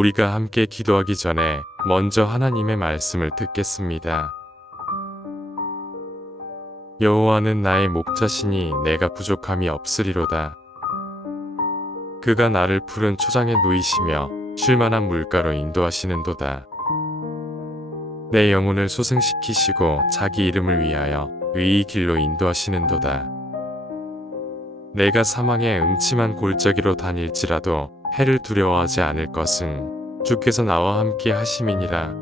우리가 함께 기도하기 전에 먼저 하나님의 말씀을 듣겠습니다. 여호와는 나의 목자시니 내가 부족함이 없으리로다. 그가 나를 푸른 초장에 누이시며 쉴만한 물가로 인도하시는도다. 내 영혼을 소생시키시고 자기 이름을 위하여 의의 길로 인도하시는도다. 내가 사망의 음침한 골짜기로 다닐지라도 해를 두려워하지 않을 것은 주께서 나와 함께 하심이니라.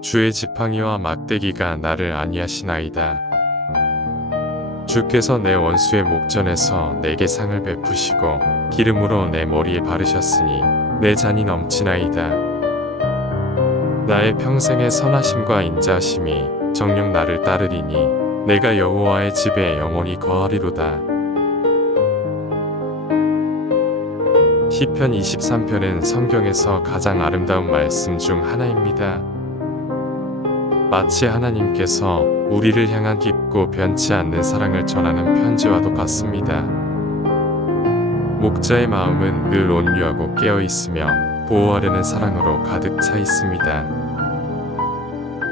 주의 지팡이와 막대기가 나를 안위하시나이다. 주께서 내 원수의 목전에서 내게 상을 베푸시고 기름으로 내 머리에 바르셨으니 내 잔이 넘치나이다. 나의 평생의 선하심과 인자하심이 정녕 나를 따르리니 내가 여호와의 집에 영원히 거하리로다. 시편 23편은 성경에서 가장 아름다운 말씀 중 하나입니다. 마치 하나님께서 우리를 향한 깊고 변치 않는 사랑을 전하는 편지와도 같습니다. 목자의 마음은 늘 온유하고 깨어있으며 보호하려는 사랑으로 가득 차 있습니다.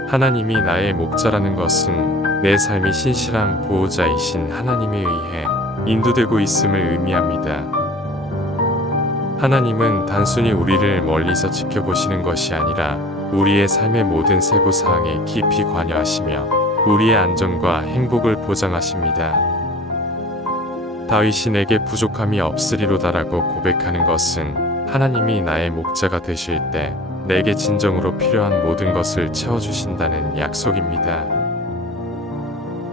하나님이 나의 목자라는 것은 내 삶이 신실한 보호자이신 하나님에 의해 인도되고 있음을 의미합니다. 하나님은 단순히 우리를 멀리서 지켜보시는 것이 아니라 우리의 삶의 모든 세부사항에 깊이 관여하시며 우리의 안전과 행복을 보장하십니다. 다윗이 내게 부족함이 없으리로다라고 고백하는 것은 하나님이 나의 목자가 되실 때 내게 진정으로 필요한 모든 것을 채워주신다는 약속입니다.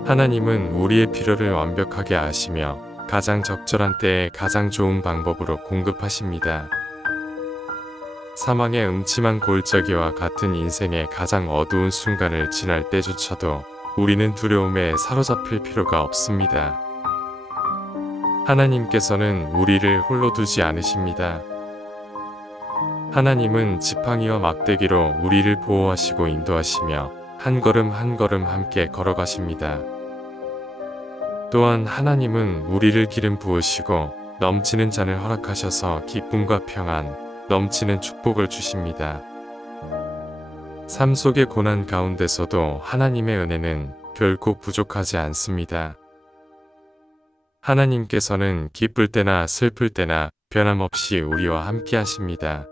하나님은 우리의 필요를 완벽하게 아시며 가장 적절한 때에 가장 좋은 방법으로 공급하십니다. 사망의 음침한 골짜기와 같은 인생의 가장 어두운 순간을 지날 때조차도 우리는 두려움에 사로잡힐 필요가 없습니다. 하나님께서는 우리를 홀로 두지 않으십니다. 하나님은 지팡이와 막대기로 우리를 보호하시고 인도하시며 한 걸음 한 걸음 함께 걸어가십니다. 또한 하나님은 우리를 기름 부으시고 넘치는 잔을 허락하셔서 기쁨과 평안, 넘치는 축복을 주십니다. 삶 속의 고난 가운데서도 하나님의 은혜는 결코 부족하지 않습니다. 하나님께서는 기쁠 때나 슬플 때나 변함없이 우리와 함께 하십니다.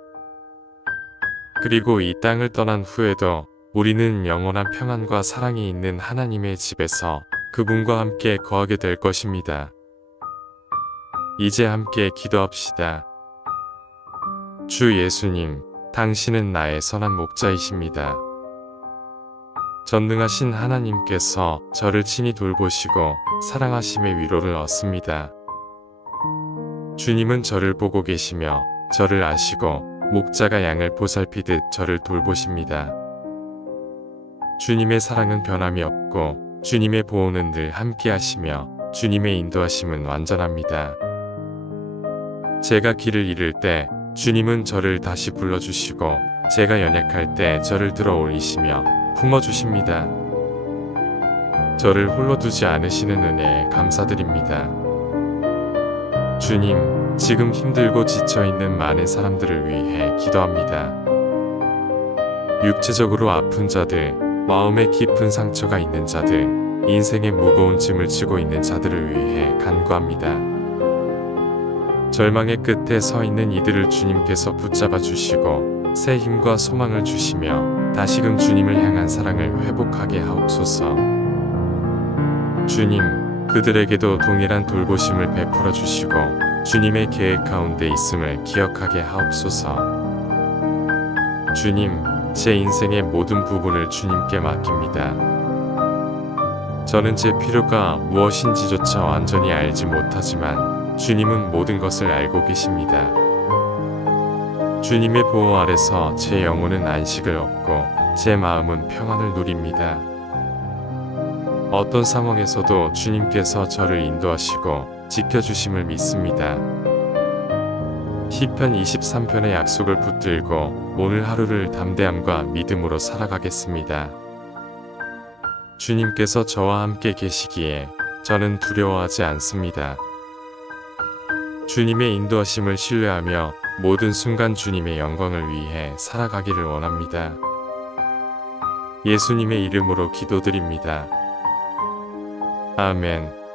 그리고 이 땅을 떠난 후에도 우리는 영원한 평안과 사랑이 있는 하나님의 집에서 그분과 함께 거하게 될 것입니다. 이제 함께 기도합시다. 주 예수님, 당신은 나의 선한 목자이십니다. 전능하신 하나님께서 저를 친히 돌보시고 사랑하심의 위로를 얻습니다. 주님은 저를 보고 계시며 저를 아시고 목자가 양을 보살피듯 저를 돌보십니다. 주님의 사랑은 변함이 없고 주님의 보호는 늘 함께 하시며 주님의 인도하심은 완전합니다. 제가 길을 잃을 때 주님은 저를 다시 불러주시고 제가 연약할 때 저를 들어 올리시며 품어주십니다. 저를 홀로 두지 않으시는 은혜에 감사드립니다. 주님, 지금 힘들고 지쳐있는 많은 사람들을 위해 기도합니다. 육체적으로 아픈 자들, 마음에 깊은 상처가 있는 자들, 인생의 무거운 짐을 지고 있는 자들을 위해 간구합니다. 절망의 끝에 서 있는 이들을 주님께서 붙잡아 주시고 새 힘과 소망을 주시며 다시금 주님을 향한 사랑을 회복하게 하옵소서. 주님, 그들에게도 동일한 돌보심을 베풀어 주시고 주님의 계획 가운데 있음을 기억하게 하옵소서. 주님, 제 인생의 모든 부분을 주님께 맡깁니다. 저는 제 필요가 무엇인지조차 완전히 알지 못하지만 주님은 모든 것을 알고 계십니다. 주님의 보호 아래서 제 영혼은 안식을 얻고 제 마음은 평안을 누립니다. 어떤 상황에서도 주님께서 저를 인도하시고 지켜주심을 믿습니다. 시편 23편의 약속을 붙들고 오늘 하루를 담대함과 믿음으로 살아가겠습니다. 주님께서 저와 함께 계시기에 저는 두려워하지 않습니다. 주님의 인도하심을 신뢰하며 모든 순간 주님의 영광을 위해 살아가기를 원합니다. 예수님의 이름으로 기도드립니다. 아멘.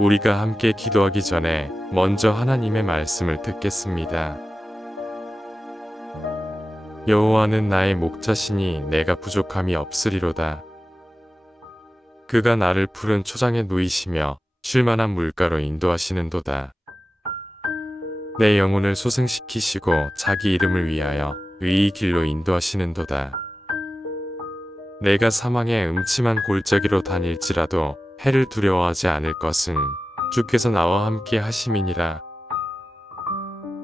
우리가 함께 기도하기 전에 먼저 하나님의 말씀을 듣겠습니다. 여호와는 나의 목자시니 내가 부족함이 없으리로다. 그가 나를 푸른 초장에 누이시며 쉴만한 물가로 인도하시는도다. 내 영혼을 소생시키시고 자기 이름을 위하여 의의 길로 인도하시는도다. 내가 사망의 음침한 골짜기로 다닐지라도 해를 두려워하지 않을 것은 주께서 나와 함께 하심이니라.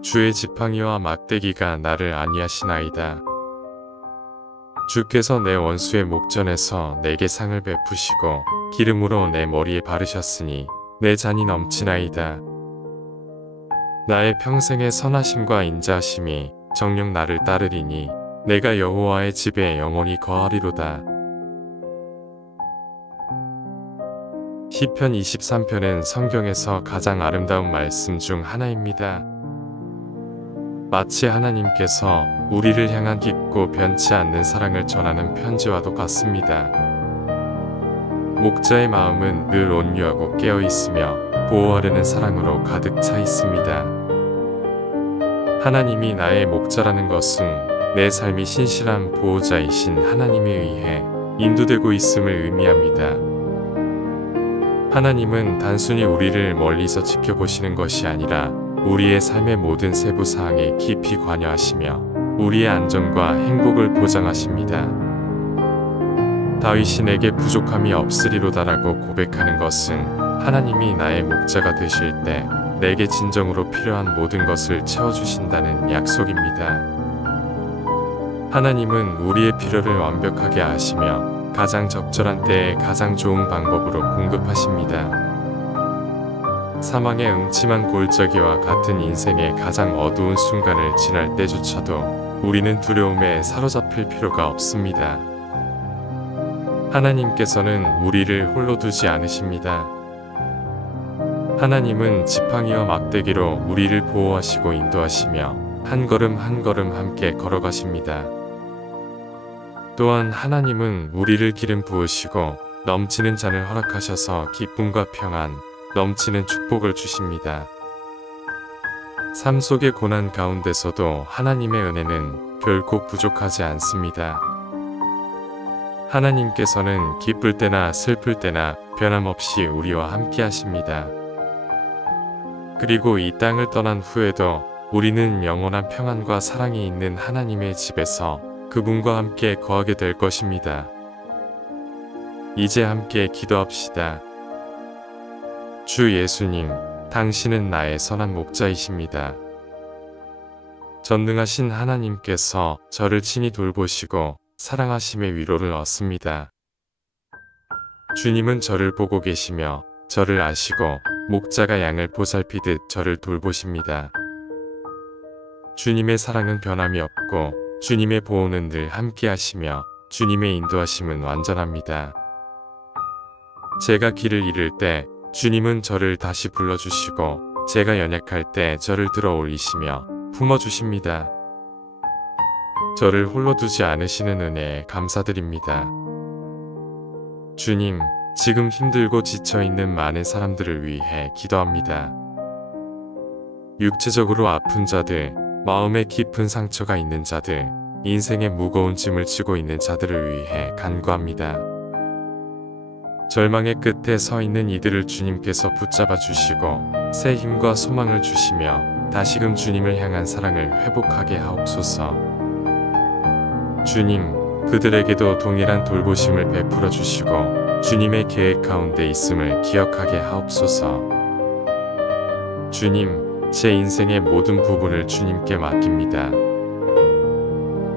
주의 지팡이와 막대기가 나를 안위하시나이다. 주께서 내 원수의 목전에서 내게 상을 베푸시고 기름으로 내 머리에 바르셨으니 내 잔이 넘치나이다. 나의 평생의 선하심과 인자하심이 정녕 나를 따르리니 내가 여호와의 집에 영원히 거하리로다. 시편 23편은 성경에서 가장 아름다운 말씀 중 하나입니다. 마치 하나님께서 우리를 향한 깊고 변치 않는 사랑을 전하는 편지와도 같습니다. 목자의 마음은 늘 온유하고 깨어있으며 보호하려는 사랑으로 가득 차 있습니다. 하나님이 나의 목자라는 것은 내 삶이 신실한 보호자이신 하나님에 의해 인도되고 있음을 의미합니다. 하나님은 단순히 우리를 멀리서 지켜보시는 것이 아니라 우리의 삶의 모든 세부 사항에 깊이 관여하시며 우리의 안전과 행복을 보장하십니다. 다윗이 내게 부족함이 없으리로다라고 고백하는 것은 하나님이 나의 목자가 되실 때 내게 진정으로 필요한 모든 것을 채워주신다는 약속입니다. 하나님은 우리의 필요를 완벽하게 아시며 가장 적절한 때에 가장 좋은 방법으로 공급하십니다. 사망의 음침한 골짜기와 같은 인생의 가장 어두운 순간을 지날 때조차도 우리는 두려움에 사로잡힐 필요가 없습니다. 하나님께서는 우리를 홀로 두지 않으십니다. 하나님은 지팡이와 막대기로 우리를 보호하시고 인도하시며 한 걸음 한 걸음 함께 걸어가십니다. 또한 하나님은 우리를 기름 부으시고 넘치는 잔을 허락하셔서 기쁨과 평안, 넘치는 축복을 주십니다. 삶 속의 고난 가운데서도 하나님의 은혜는 결코 부족하지 않습니다. 하나님께서는 기쁠 때나 슬플 때나 변함없이 우리와 함께 하십니다. 그리고 이 땅을 떠난 후에도 우리는 영원한 평안과 사랑이 있는 하나님의 집에서 그분과 함께 거하게 될 것입니다. 이제 함께 기도합시다. 주 예수님, 당신은 나의 선한 목자이십니다. 전능하신 하나님께서 저를 친히 돌보시고 사랑하심의 위로를 얻습니다. 주님은 저를 보고 계시며 저를 아시고 목자가 양을 보살피듯 저를 돌보십니다. 주님의 사랑은 변함이 없고 주님의 보호는 늘 함께 하시며 주님의 인도하심은 완전합니다. 제가 길을 잃을 때 주님은 저를 다시 불러주시고 제가 연약할 때 저를 들어 올리시며 품어주십니다. 저를 홀로 두지 않으시는 은혜에 감사드립니다. 주님, 지금 힘들고 지쳐있는 많은 사람들을 위해 기도합니다. 육체적으로 아픈 자들, 마음에 깊은 상처가 있는 자들, 인생의 무거운 짐을 지고 있는 자들을 위해 간구합니다. 절망의 끝에 서 있는 이들을 주님께서 붙잡아 주시고 새 힘과 소망을 주시며 다시금 주님을 향한 사랑을 회복하게 하옵소서. 주님, 그들에게도 동일한 돌보심을 베풀어 주시고 주님의 계획 가운데 있음을 기억하게 하옵소서. 주님, 제 인생의 모든 부분을 주님께 맡깁니다.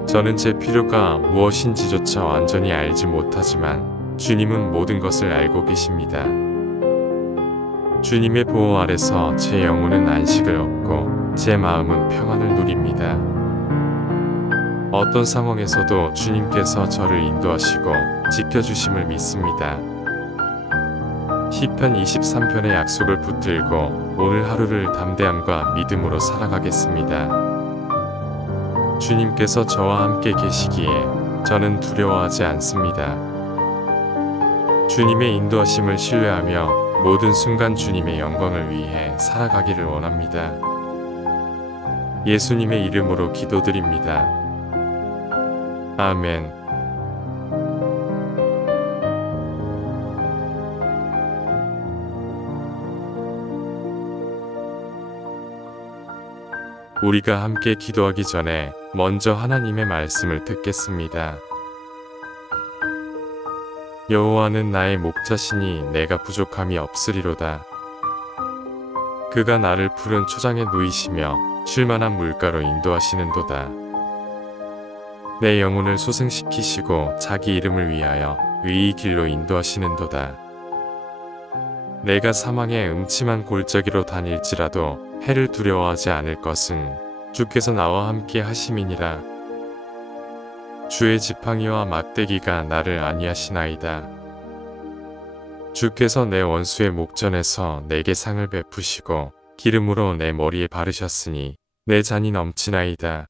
저는 제 필요가 무엇인지조차 완전히 알지 못하지만 주님은 모든 것을 알고 계십니다. 주님의 보호 아래서 제 영혼은 안식을 얻고 제 마음은 평안을 누립니다. 어떤 상황에서도 주님께서 저를 인도하시고 지켜주심을 믿습니다. 시편 23편의 약속을 붙들고 오늘 하루를 담대함과 믿음으로 살아가겠습니다. 주님께서 저와 함께 계시기에 저는 두려워하지 않습니다. 주님의 인도하심을 신뢰하며 모든 순간 주님의 영광을 위해 살아가기를 원합니다. 예수님의 이름으로 기도드립니다. 아멘. 우리가 함께 기도하기 전에 먼저 하나님의 말씀을 듣겠습니다. 여호와는 나의 목자시니 내가 부족함이 없으리로다. 그가 나를 푸른 초장에 누이시며 쉴만한 물가로 인도하시는도다. 내 영혼을 소생시키시고 자기 이름을 위하여 의의 길로 인도하시는도다. 내가 사망의 음침한 골짜기로 다닐지라도 해를 두려워하지 않을 것은 주께서 나와 함께 하심이니라. 주의 지팡이와 막대기가 나를 안위하시나이다. 주께서 내 원수의 목전에서 내게 상을 베푸시고 기름으로 내 머리에 바르셨으니 내 잔이 넘치나이다.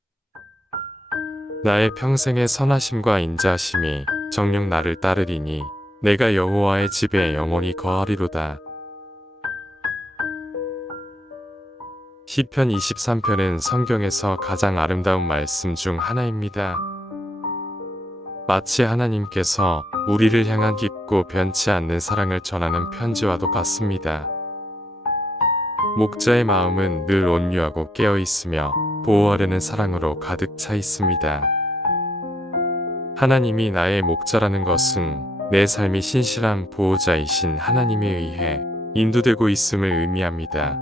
나의 평생의 선하심과 인자하심이 정녕 나를 따르리니 내가 여호와의 집에 영원히 거하리로다. 시편 23편은 성경에서 가장 아름다운 말씀 중 하나입니다. 마치 하나님께서 우리를 향한 깊고 변치 않는 사랑을 전하는 편지와도 같습니다. 목자의 마음은 늘 온유하고 깨어있으며 보호하려는 사랑으로 가득 차 있습니다. 하나님이 나의 목자라는 것은 내 삶이 신실한 보호자이신 하나님에 의해 인도되고 있음을 의미합니다.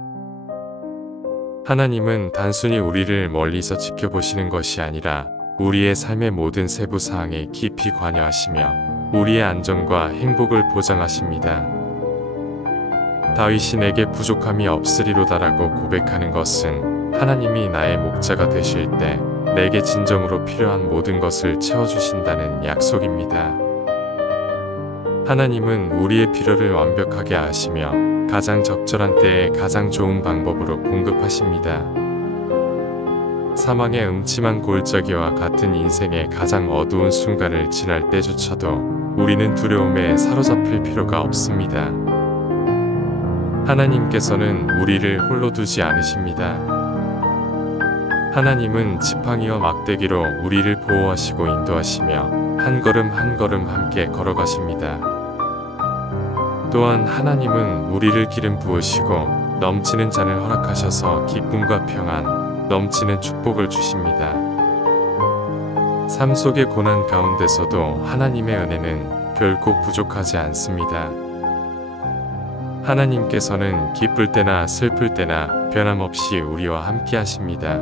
하나님은 단순히 우리를 멀리서 지켜보시는 것이 아니라 우리의 삶의 모든 세부 사항에 깊이 관여하시며 우리의 안전과 행복을 보장하십니다. 다윗이 내게 부족함이 없으리로다라고 고백하는 것은 하나님이 나의 목자가 되실 때 내게 진정으로 필요한 모든 것을 채워주신다는 약속입니다. 하나님은 우리의 필요를 완벽하게 아시며 가장 적절한 때에 가장 좋은 방법으로 공급하십니다. 사망의 음침한 골짜기와 같은 인생의 가장 어두운 순간을 지날 때조차도 우리는 두려움에 사로잡힐 필요가 없습니다. 하나님께서는 우리를 홀로 두지 않으십니다. 하나님은 지팡이와 막대기로 우리를 보호하시고 인도하시며 한 걸음 한 걸음 함께 걸어가십니다. 또한 하나님은 우리를 기름 부으시고 넘치는 잔을 허락하셔서 기쁨과 평안, 넘치는 축복을 주십니다. 삶 속의 고난 가운데서도 하나님의 은혜는 결코 부족하지 않습니다. 하나님께서는 기쁠 때나 슬플 때나 변함없이 우리와 함께 하십니다.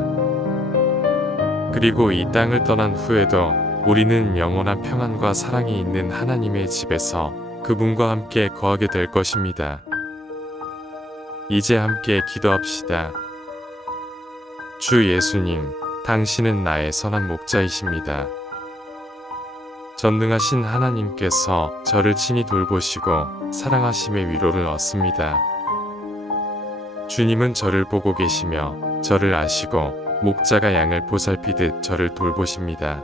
그리고 이 땅을 떠난 후에도 우리는 영원한 평안과 사랑이 있는 하나님의 집에서 그분과 함께 거하게 될 것입니다. 이제 함께 기도합시다. 주 예수님, 당신은 나의 선한 목자이십니다. 전능하신 하나님께서 저를 친히 돌보시고 사랑하심의 위로를 얻습니다. 주님은 저를 보고 계시며 저를 아시고 목자가 양을 보살피듯 저를 돌보십니다.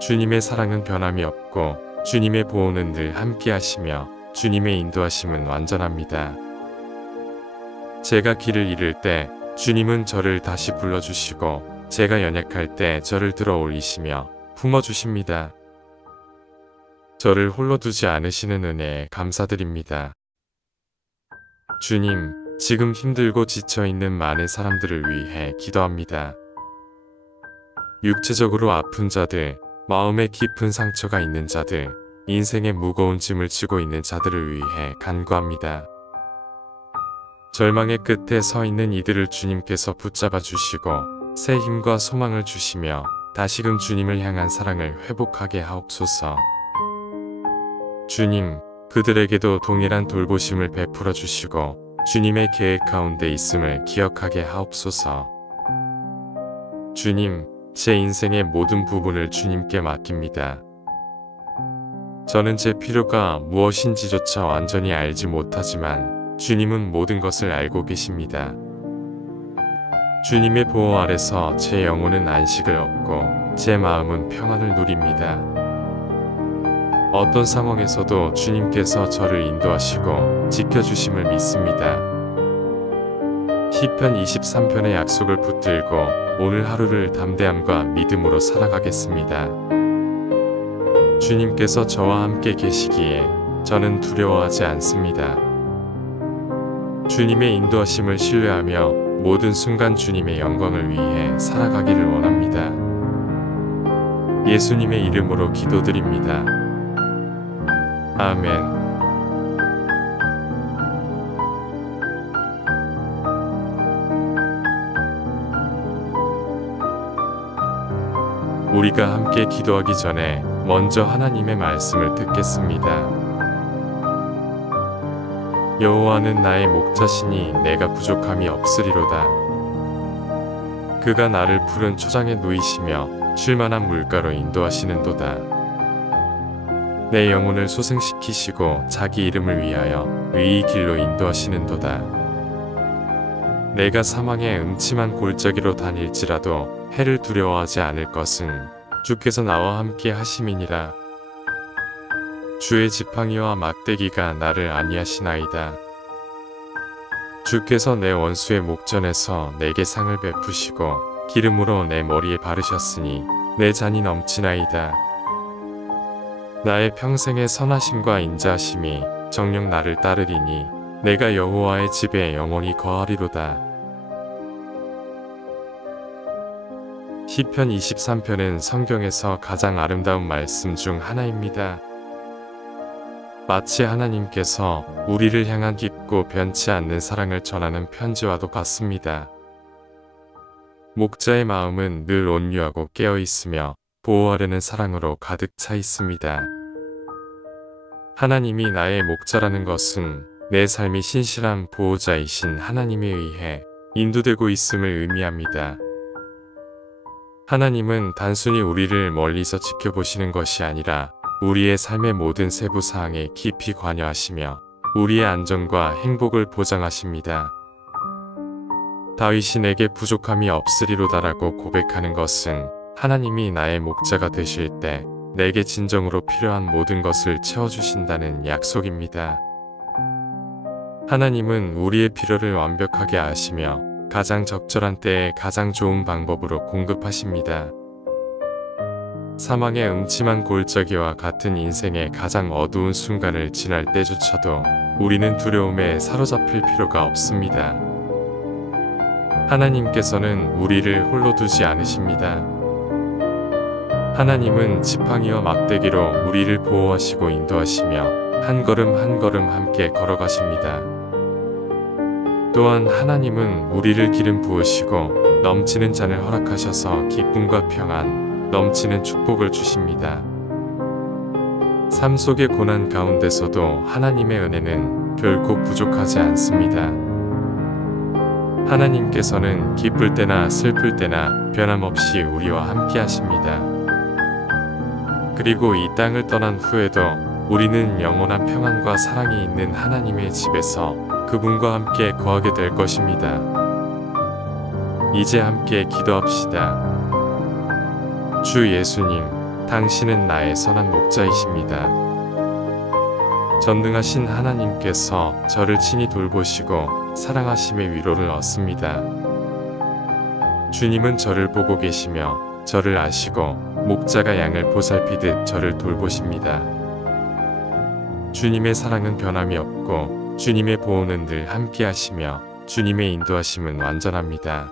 주님의 사랑은 변함이 없고 주님의 보호는 늘 함께 하시며 주님의 인도하심은 완전합니다. 제가 길을 잃을 때 주님은 저를 다시 불러주시고 제가 연약할 때 저를 들어 올리시며 품어주십니다. 저를 홀로 두지 않으시는 은혜에 감사드립니다. 주님, 지금 힘들고 지쳐있는 많은 사람들을 위해 기도합니다. 육체적으로 아픈 자들, 마음에 깊은 상처가 있는 자들, 인생의 무거운 짐을 지고 있는 자들을 위해 간구합니다. 절망의 끝에 서 있는 이들을 주님께서 붙잡아 주시고 새 힘과 소망을 주시며 다시금 주님을 향한 사랑을 회복하게 하옵소서. 주님, 그들에게도 동일한 돌보심을 베풀어 주시고 주님의 계획 가운데 있음을 기억하게 하옵소서. 주님, 제 인생의 모든 부분을 주님께 맡깁니다. 저는 제 필요가 무엇인지조차 완전히 알지 못하지만 주님은 모든 것을 알고 계십니다. 주님의 보호 아래서 제 영혼은 안식을 얻고 제 마음은 평안을 누립니다. 어떤 상황에서도 주님께서 저를 인도하시고 지켜주심을 믿습니다. 시편 23편의 약속을 붙들고 오늘 하루를 담대함과 믿음으로 살아가겠습니다. 주님께서 저와 함께 계시기에 저는 두려워하지 않습니다. 주님의 인도하심을 신뢰하며 모든 순간 주님의 영광을 위해 살아가기를 원합니다. 예수님의 이름으로 기도드립니다. 아멘. 우리가 함께 기도하기 전에 먼저 하나님의 말씀을 듣겠습니다. 여호와는 나의 목자시니 내가 부족함이 없으리로다. 그가 나를 푸른 초장에 누이시며 쉴만한 물가로 인도하시는도다. 내 영혼을 소생시키시고 자기 이름을 위하여 의의 길로 인도하시는도다. 내가 사망의 음침한 골짜기로 다닐지라도 해를 두려워하지 않을 것은 주께서 나와 함께 하심이니라. 주의 지팡이와 막대기가 나를 안위하시나이다. 주께서 내 원수의 목전에서 내게 상을 베푸시고 기름으로 내 머리에 바르셨으니 내 잔이 넘치나이다. 나의 평생의 선하심과 인자하심이 정녕 나를 따르리니 내가 여호와의 집에 영원히 거하리로다. 시편 23편은 성경에서 가장 아름다운 말씀 중 하나입니다. 마치 하나님께서 우리를 향한 깊고 변치 않는 사랑을 전하는 편지와도 같습니다. 목자의 마음은 늘 온유하고 깨어있으며 보호하려는 사랑으로 가득 차 있습니다. 하나님이 나의 목자라는 것은 내 삶이 신실한 보호자이신 하나님에 의해 인도되고 있음을 의미합니다. 하나님은 단순히 우리를 멀리서 지켜보시는 것이 아니라 우리의 삶의 모든 세부 사항에 깊이 관여하시며 우리의 안전과 행복을 보장하십니다. 다윗이 내게 부족함이 없으리로다라고 고백하는 것은 하나님이 나의 목자가 되실 때 내게 진정으로 필요한 모든 것을 채워주신다는 약속입니다. 하나님은 우리의 필요를 완벽하게 아시며 가장 적절한 때에 가장 좋은 방법으로 공급하십니다. 사망의 음침한 골짜기와 같은 인생의 가장 어두운 순간을 지날 때조차도 우리는 두려움에 사로잡힐 필요가 없습니다. 하나님께서는 우리를 홀로 두지 않으십니다. 하나님은 지팡이와 막대기로 우리를 보호하시고 인도하시며 한 걸음 한 걸음 함께 걸어가십니다. 또한 하나님은 우리를 기름 부으시고 넘치는 잔을 허락하셔서 기쁨과 평안, 넘치는 축복을 주십니다. 삶 속의 고난 가운데서도 하나님의 은혜는 결코 부족하지 않습니다. 하나님께서는 기쁠 때나 슬플 때나 변함없이 우리와 함께 하십니다. 그리고 이 땅을 떠난 후에도 우리는 영원한 평안과 사랑이 있는 하나님의 집에서 그분과 함께 거하게 될 것입니다. 이제 함께 기도합시다. 주 예수님, 당신은 나의 선한 목자이십니다. 전능하신 하나님께서 저를 친히 돌보시고 사랑하심의 위로를 얻습니다. 주님은 저를 보고 계시며 저를 아시고 목자가 양을 보살피듯 저를 돌보십니다. 주님의 사랑은 변함이 없고 주님의 보호는 늘 함께 하시며 주님의 인도하심은 완전합니다.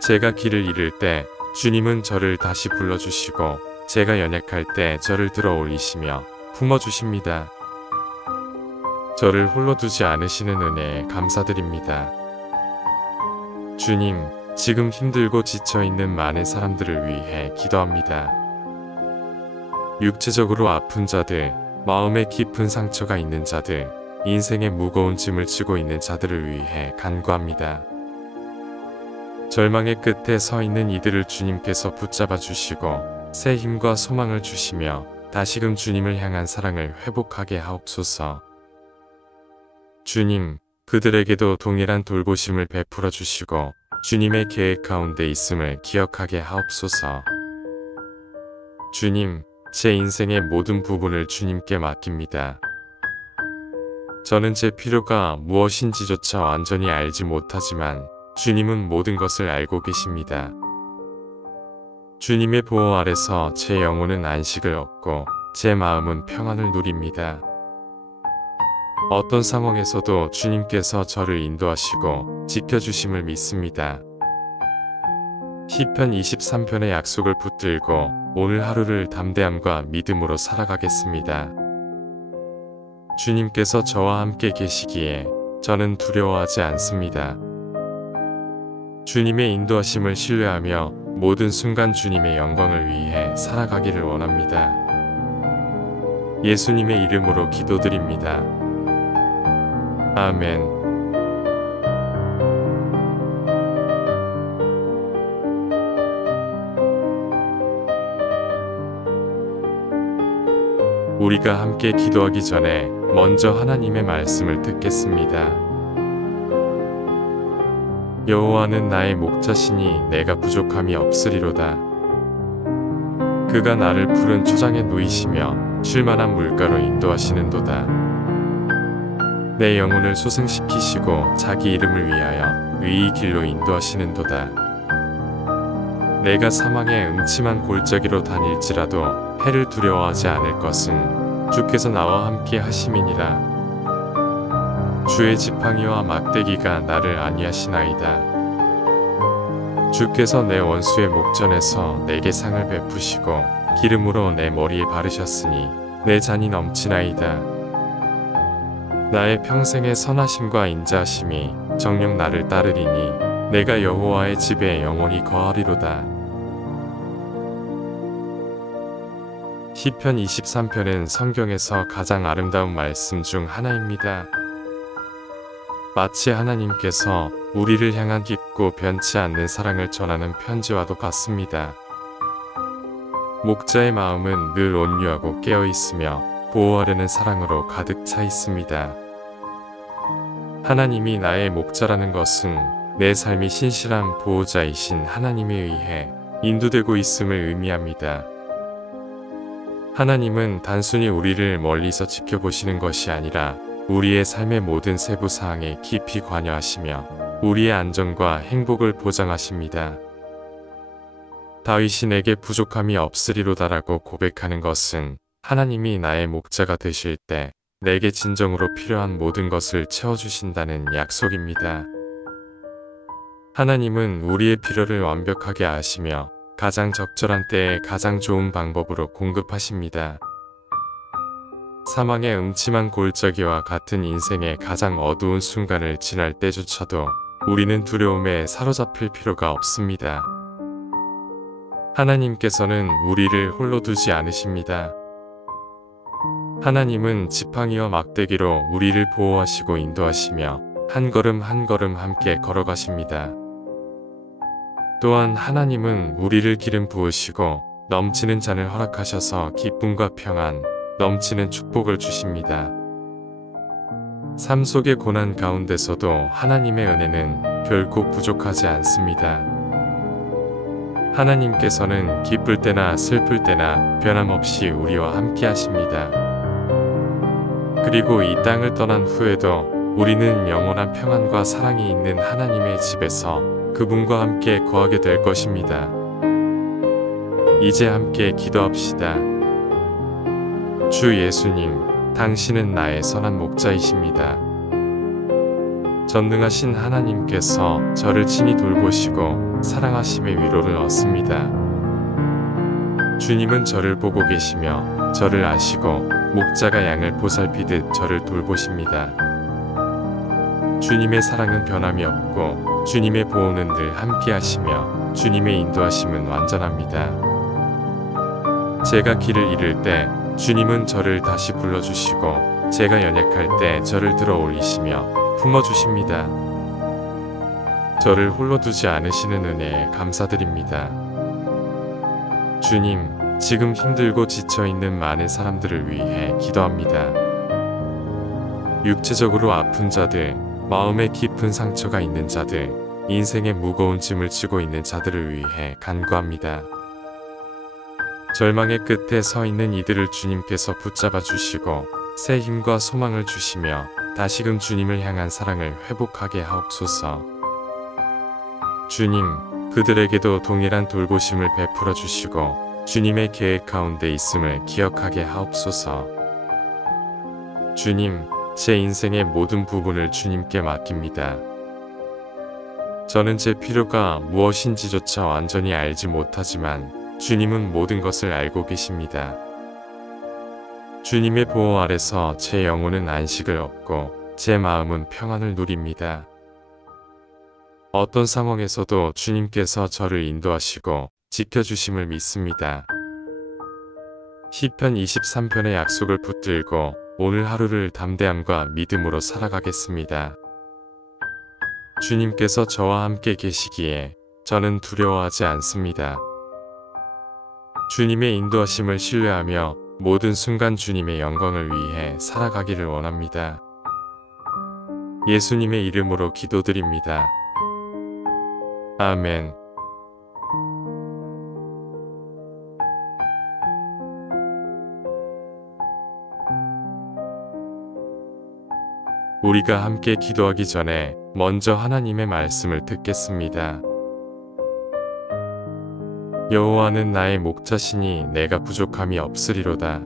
제가 길을 잃을 때 주님은 저를 다시 불러주시고 제가 연약할 때 저를 들어 올리시며 품어주십니다. 저를 홀로 두지 않으시는 은혜에 감사드립니다. 주님, 지금 힘들고 지쳐있는 많은 사람들을 위해 기도합니다. 육체적으로 아픈 자들, 마음에 깊은 상처가 있는 자들, 인생의 무거운 짐을 지고 있는 자들을 위해 간구합니다. 절망의 끝에 서 있는 이들을 주님께서 붙잡아 주시고 새 힘과 소망을 주시며 다시금 주님을 향한 사랑을 회복하게 하옵소서. 주님, 그들에게도 동일한 돌보심을 베풀어 주시고 주님의 계획 가운데 있음을 기억하게 하옵소서. 주님, 제 인생의 모든 부분을 주님께 맡깁니다. 저는 제 필요가 무엇인지조차 완전히 알지 못하지만 주님은 모든 것을 알고 계십니다. 주님의 보호 아래서 제 영혼은 안식을 얻고 제 마음은 평안을 누립니다. 어떤 상황에서도 주님께서 저를 인도하시고 지켜주심을 믿습니다. 시편 23편의 약속을 붙들고 오늘 하루를 담대함과 믿음으로 살아가겠습니다. 주님께서 저와 함께 계시기에 저는 두려워하지 않습니다. 주님의 인도하심을 신뢰하며 모든 순간 주님의 영광을 위해 살아가기를 원합니다. 예수님의 이름으로 기도드립니다. 아멘. 우리가 함께 기도하기 전에 먼저 하나님의 말씀을 듣겠습니다. 여호와는 나의 목자시니 내가 부족함이 없으리로다. 그가 나를 푸른 초장에 누이시며 쉴만한 물가로 인도하시는도다. 내 영혼을 소생시키시고 자기 이름을 위하여 의의 길로 인도하시는도다. 내가 사망의 음침한 골짜기로 다닐지라도 해를 두려워하지 않을 것은 주께서 나와 함께 하심이니라. 주의 지팡이와 막대기가 나를 안위하시나이다. 주께서 내 원수의 목전에서 내게 상을 베푸시고 기름으로 내 머리에 바르셨으니 내 잔이 넘치나이다. 나의 평생의 선하심과 인자하심이 정녕 나를 따르리니 내가 여호와의 집에 영원히 거하리로다. 시편 23편은 성경에서 가장 아름다운 말씀 중 하나입니다. 마치 하나님께서 우리를 향한 깊고 변치 않는 사랑을 전하는 편지와도 같습니다. 목자의 마음은 늘 온유하고 깨어있으며 보호하려는 사랑으로 가득 차 있습니다. 하나님이 나의 목자라는 것은 내 삶이 신실한 보호자이신 하나님에 의해 인도되고 있음을 의미합니다. 하나님은 단순히 우리를 멀리서 지켜보시는 것이 아니라 우리의 삶의 모든 세부 사항에 깊이 관여하시며 우리의 안전과 행복을 보장하십니다. 다윗이 내게 부족함이 없으리로다라고 고백하는 것은 하나님이 나의 목자가 되실 때 내게 진정으로 필요한 모든 것을 채워주신다는 약속입니다. 하나님은 우리의 필요를 완벽하게 아시며 가장 적절한 때에 가장 좋은 방법으로 공급하십니다. 사망의 음침한 골짜기와 같은 인생의 가장 어두운 순간을 지날 때조차도 우리는 두려움에 사로잡힐 필요가 없습니다. 하나님께서는 우리를 홀로 두지 않으십니다. 하나님은 지팡이와 막대기로 우리를 보호하시고 인도하시며 한 걸음 한 걸음 함께 걸어가십니다. 또한 하나님은 우리를 기름 부으시고 넘치는 잔을 허락하셔서 기쁨과 평안, 넘치는 축복을 주십니다. 삶 속의 고난 가운데서도 하나님의 은혜는 결코 부족하지 않습니다. 하나님께서는 기쁠 때나 슬플 때나 변함없이 우리와 함께 하십니다. 그리고 이 땅을 떠난 후에도 우리는 영원한 평안과 사랑이 있는 하나님의 집에서 그분과 함께 거하게 될 것입니다. 이제 함께 기도합시다. 주 예수님, 당신은 나의 선한 목자이십니다. 전능하신 하나님께서 저를 친히 돌보시고 사랑하심의 위로를 얻습니다. 주님은 저를 보고 계시며 저를 아시고 목자가 양을 보살피듯 저를 돌보십니다. 주님의 사랑은 변함이 없고 주님의 보호는 늘 함께 하시며 주님의 인도하심은 완전합니다. 제가 길을 잃을 때 주님은 저를 다시 불러주시고 제가 연약할 때 저를 들어 올리시며 품어주십니다. 저를 홀로 두지 않으시는 은혜에 감사드립니다. 주님, 지금 힘들고 지쳐있는 많은 사람들을 위해 기도합니다. 육체적으로 아픈 자들, 마음에 깊은 상처가 있는 자들, 인생의 무거운 짐을 지고 있는 자들을 위해 간구합니다. 절망의 끝에 서 있는 이들을 주님께서 붙잡아 주시고 새 힘과 소망을 주시며 다시금 주님을 향한 사랑을 회복하게 하옵소서. 주님, 그들에게도 동일한 돌보심을 베풀어 주시고 주님의 계획 가운데 있음을 기억하게 하옵소서. 주님, 제 인생의 모든 부분을 주님께 맡깁니다. 저는 제 필요가 무엇인지조차 완전히 알지 못하지만 주님은 모든 것을 알고 계십니다. 주님의 보호 아래서 제 영혼은 안식을 얻고 제 마음은 평안을 누립니다. 어떤 상황에서도 주님께서 저를 인도하시고 지켜주심을 믿습니다. 시편 23편의 약속을 붙들고 오늘 하루를 담대함과 믿음으로 살아가겠습니다. 주님께서 저와 함께 계시기에 저는 두려워하지 않습니다. 주님의 인도하심을 신뢰하며 모든 순간 주님의 영광을 위해 살아가기를 원합니다. 예수님의 이름으로 기도드립니다. 아멘. 우리가 함께 기도하기 전에 먼저 하나님의 말씀을 듣겠습니다. 여호와는 나의 목자시니 내가 부족함이 없으리로다.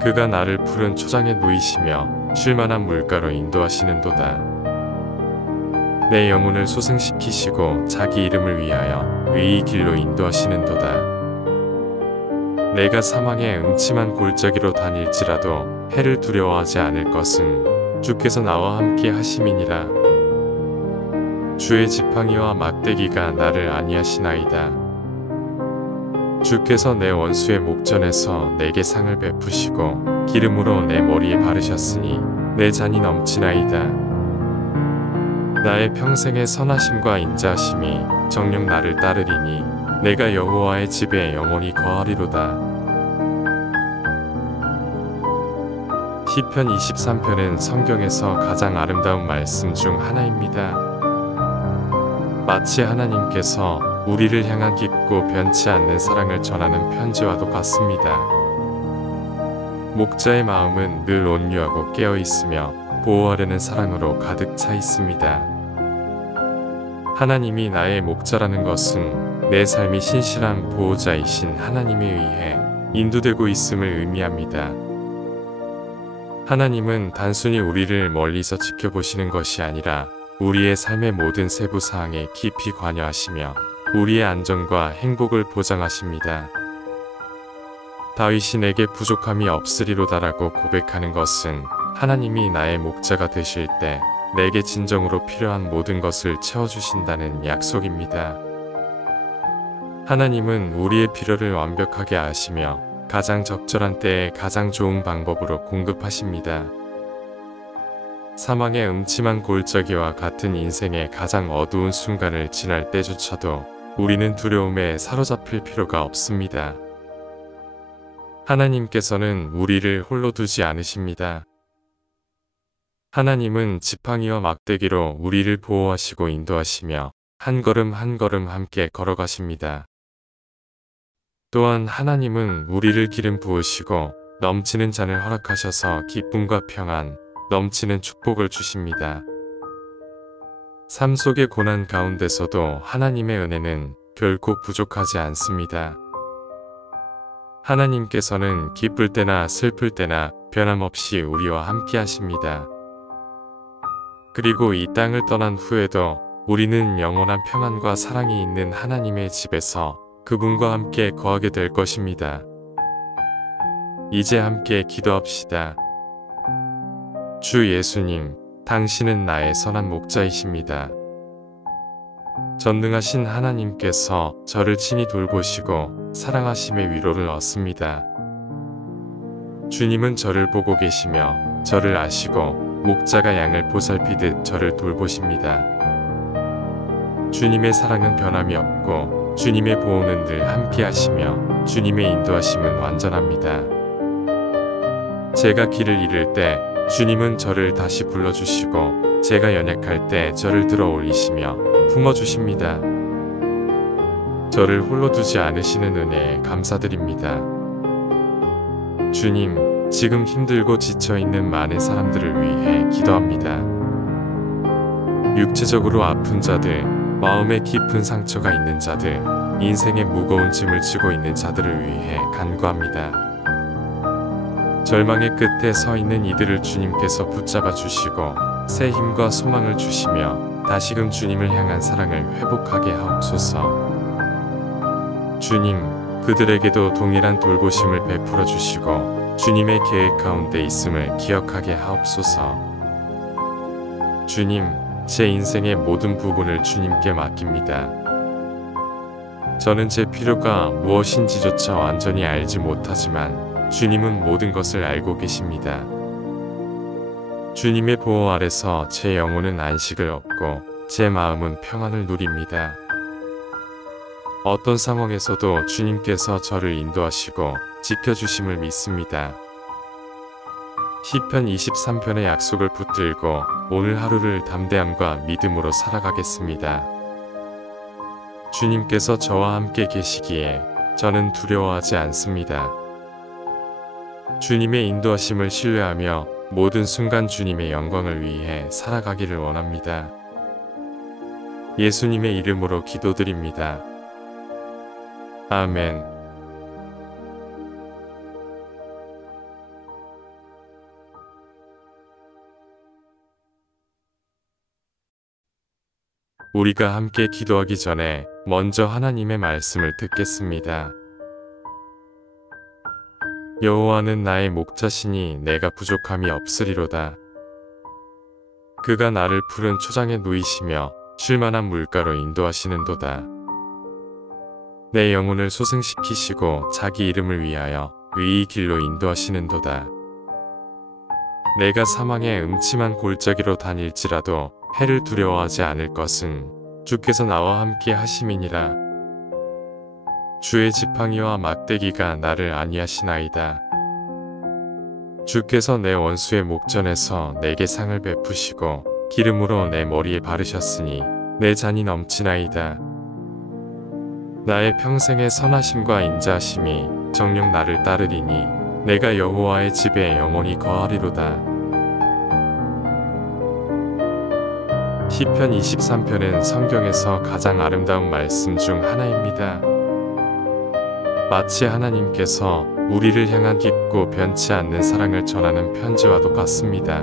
그가 나를 푸른 초장에 누이시며 쉴만한 물가로 인도하시는도다. 내 영혼을 소생시키시고 자기 이름을 위하여 의의 길로 인도하시는도다. 내가 사망의 음침한 골짜기로 다닐지라도 해를 두려워하지 않을 것은 주께서 나와 함께 하심이니라. 주의 지팡이와 막대기가 나를 안위하시나이다. 주께서 내 원수의 목전에서 내게 상을 베푸시고 기름으로 내 머리에 바르셨으니 내 잔이 넘치나이다. 나의 평생의 선하심과 인자하심이 정녕 나를 따르리니 내가 여호와의 집에 영원히 거하리로다. 시편 23편은 성경에서 가장 아름다운 말씀 중 하나입니다. 마치 하나님께서 우리를 향한 깊고 변치 않는 사랑을 전하는 편지와도 같습니다. 목자의 마음은 늘 온유하고 깨어있으며 보호하려는 사랑으로 가득 차 있습니다. 하나님이 나의 목자라는 것은 내 삶이 신실한 보호자이신 하나님에 의해 인도되고 있음을 의미합니다. 하나님은 단순히 우리를 멀리서 지켜보시는 것이 아니라 우리의 삶의 모든 세부 사항에 깊이 관여하시며 우리의 안전과 행복을 보장하십니다. 다윗이 내게 부족함이 없으리로다라고 고백하는 것은 하나님이 나의 목자가 되실 때 내게 진정으로 필요한 모든 것을 채워주신다는 약속입니다. 하나님은 우리의 필요를 완벽하게 아시며 가장 적절한 때에 가장 좋은 방법으로 공급하십니다. 사망의 음침한 골짜기와 같은 인생의 가장 어두운 순간을 지날 때조차도 우리는 두려움에 사로잡힐 필요가 없습니다. 하나님께서는 우리를 홀로 두지 않으십니다. 하나님은 지팡이와 막대기로 우리를 보호하시고 인도하시며 한 걸음 한 걸음 함께 걸어가십니다. 또한 하나님은 우리를 기름 부으시고 넘치는 잔을 허락하셔서 기쁨과 평안, 넘치는 축복을 주십니다. 삶 속의 고난 가운데서도 하나님의 은혜는 결코 부족하지 않습니다. 하나님께서는 기쁠 때나 슬플 때나 변함없이 우리와 함께 하십니다. 그리고 이 땅을 떠난 후에도 우리는 영원한 평안과 사랑이 있는 하나님의 집에서 그분과 함께 거하게 될 것입니다. 이제 함께 기도합시다. 주 예수님, 당신은 나의 선한 목자이십니다. 전능하신 하나님께서 저를 친히 돌보시고 사랑하심의 위로를 얻습니다. 주님은 저를 보고 계시며 저를 아시고 목자가 양을 보살피듯 저를 돌보십니다. 주님의 사랑은 변함이 없고 주님의 보호는 늘 함께 하시며 주님의 인도하심은 완전합니다. 제가 길을 잃을 때 주님은 저를 다시 불러주시고 제가 연약할 때 저를 들어 올리시며 품어주십니다. 저를 홀로 두지 않으시는 은혜에 감사드립니다. 주님, 지금 힘들고 지쳐있는 많은 사람들을 위해 기도합니다. 육체적으로 아픈 자들, 마음에 깊은 상처가 있는 자들, 인생의 무거운 짐을 지고 있는 자들을 위해 간구합니다. 절망의 끝에 서 있는 이들을 주님께서 붙잡아 주시고 새 힘과 소망을 주시며 다시금 주님을 향한 사랑을 회복하게 하옵소서. 주님, 그들에게도 동일한 돌보심을 베풀어 주시고 주님의 계획 가운데 있음을 기억하게 하옵소서. 주님, 제 인생의 모든 부분을 주님께 맡깁니다. 저는 제 필요가 무엇인지조차 완전히 알지 못하지만 주님은 모든 것을 알고 계십니다. 주님의 보호 아래서 제 영혼은 안식을 얻고 제 마음은 평안을 누립니다. 어떤 상황에서도 주님께서 저를 인도하시고 지켜주심을 믿습니다. 시편 23편의 약속을 붙들고 오늘 하루를 담대함과 믿음으로 살아가겠습니다. 주님께서 저와 함께 계시기에 저는 두려워하지 않습니다. 주님의 인도하심을 신뢰하며 모든 순간 주님의 영광을 위해 살아가기를 원합니다. 예수님의 이름으로 기도드립니다. 아멘. 우리가 함께 기도하기 전에 먼저 하나님의 말씀을 듣겠습니다. 여호와는 나의 목자시니 내가 부족함이 없으리로다. 그가 나를 푸른 초장에 누이시며 쉴만한 물가로 인도하시는도다. 내 영혼을 소생시키시고 자기 이름을 위하여 의의 길로 인도하시는도다. 내가 사망의 음침한 골짜기로 다닐지라도 해를 두려워하지 않을 것은 주께서 나와 함께 하심이니라. 주의 지팡이와 막대기가 나를 안위하시나이다. 주께서 내 원수의 목전에서 내게 상을 베푸시고 기름으로 내 머리에 바르셨으니 내 잔이 넘치나이다. 나의 평생의 선하심과 인자하심이 정녕 나를 따르리니 내가 여호와의 집에 영원히 거하리로다. 시편 23편은 성경에서 가장 아름다운 말씀 중 하나입니다. 마치 하나님께서 우리를 향한 깊고 변치 않는 사랑을 전하는 편지와도 같습니다.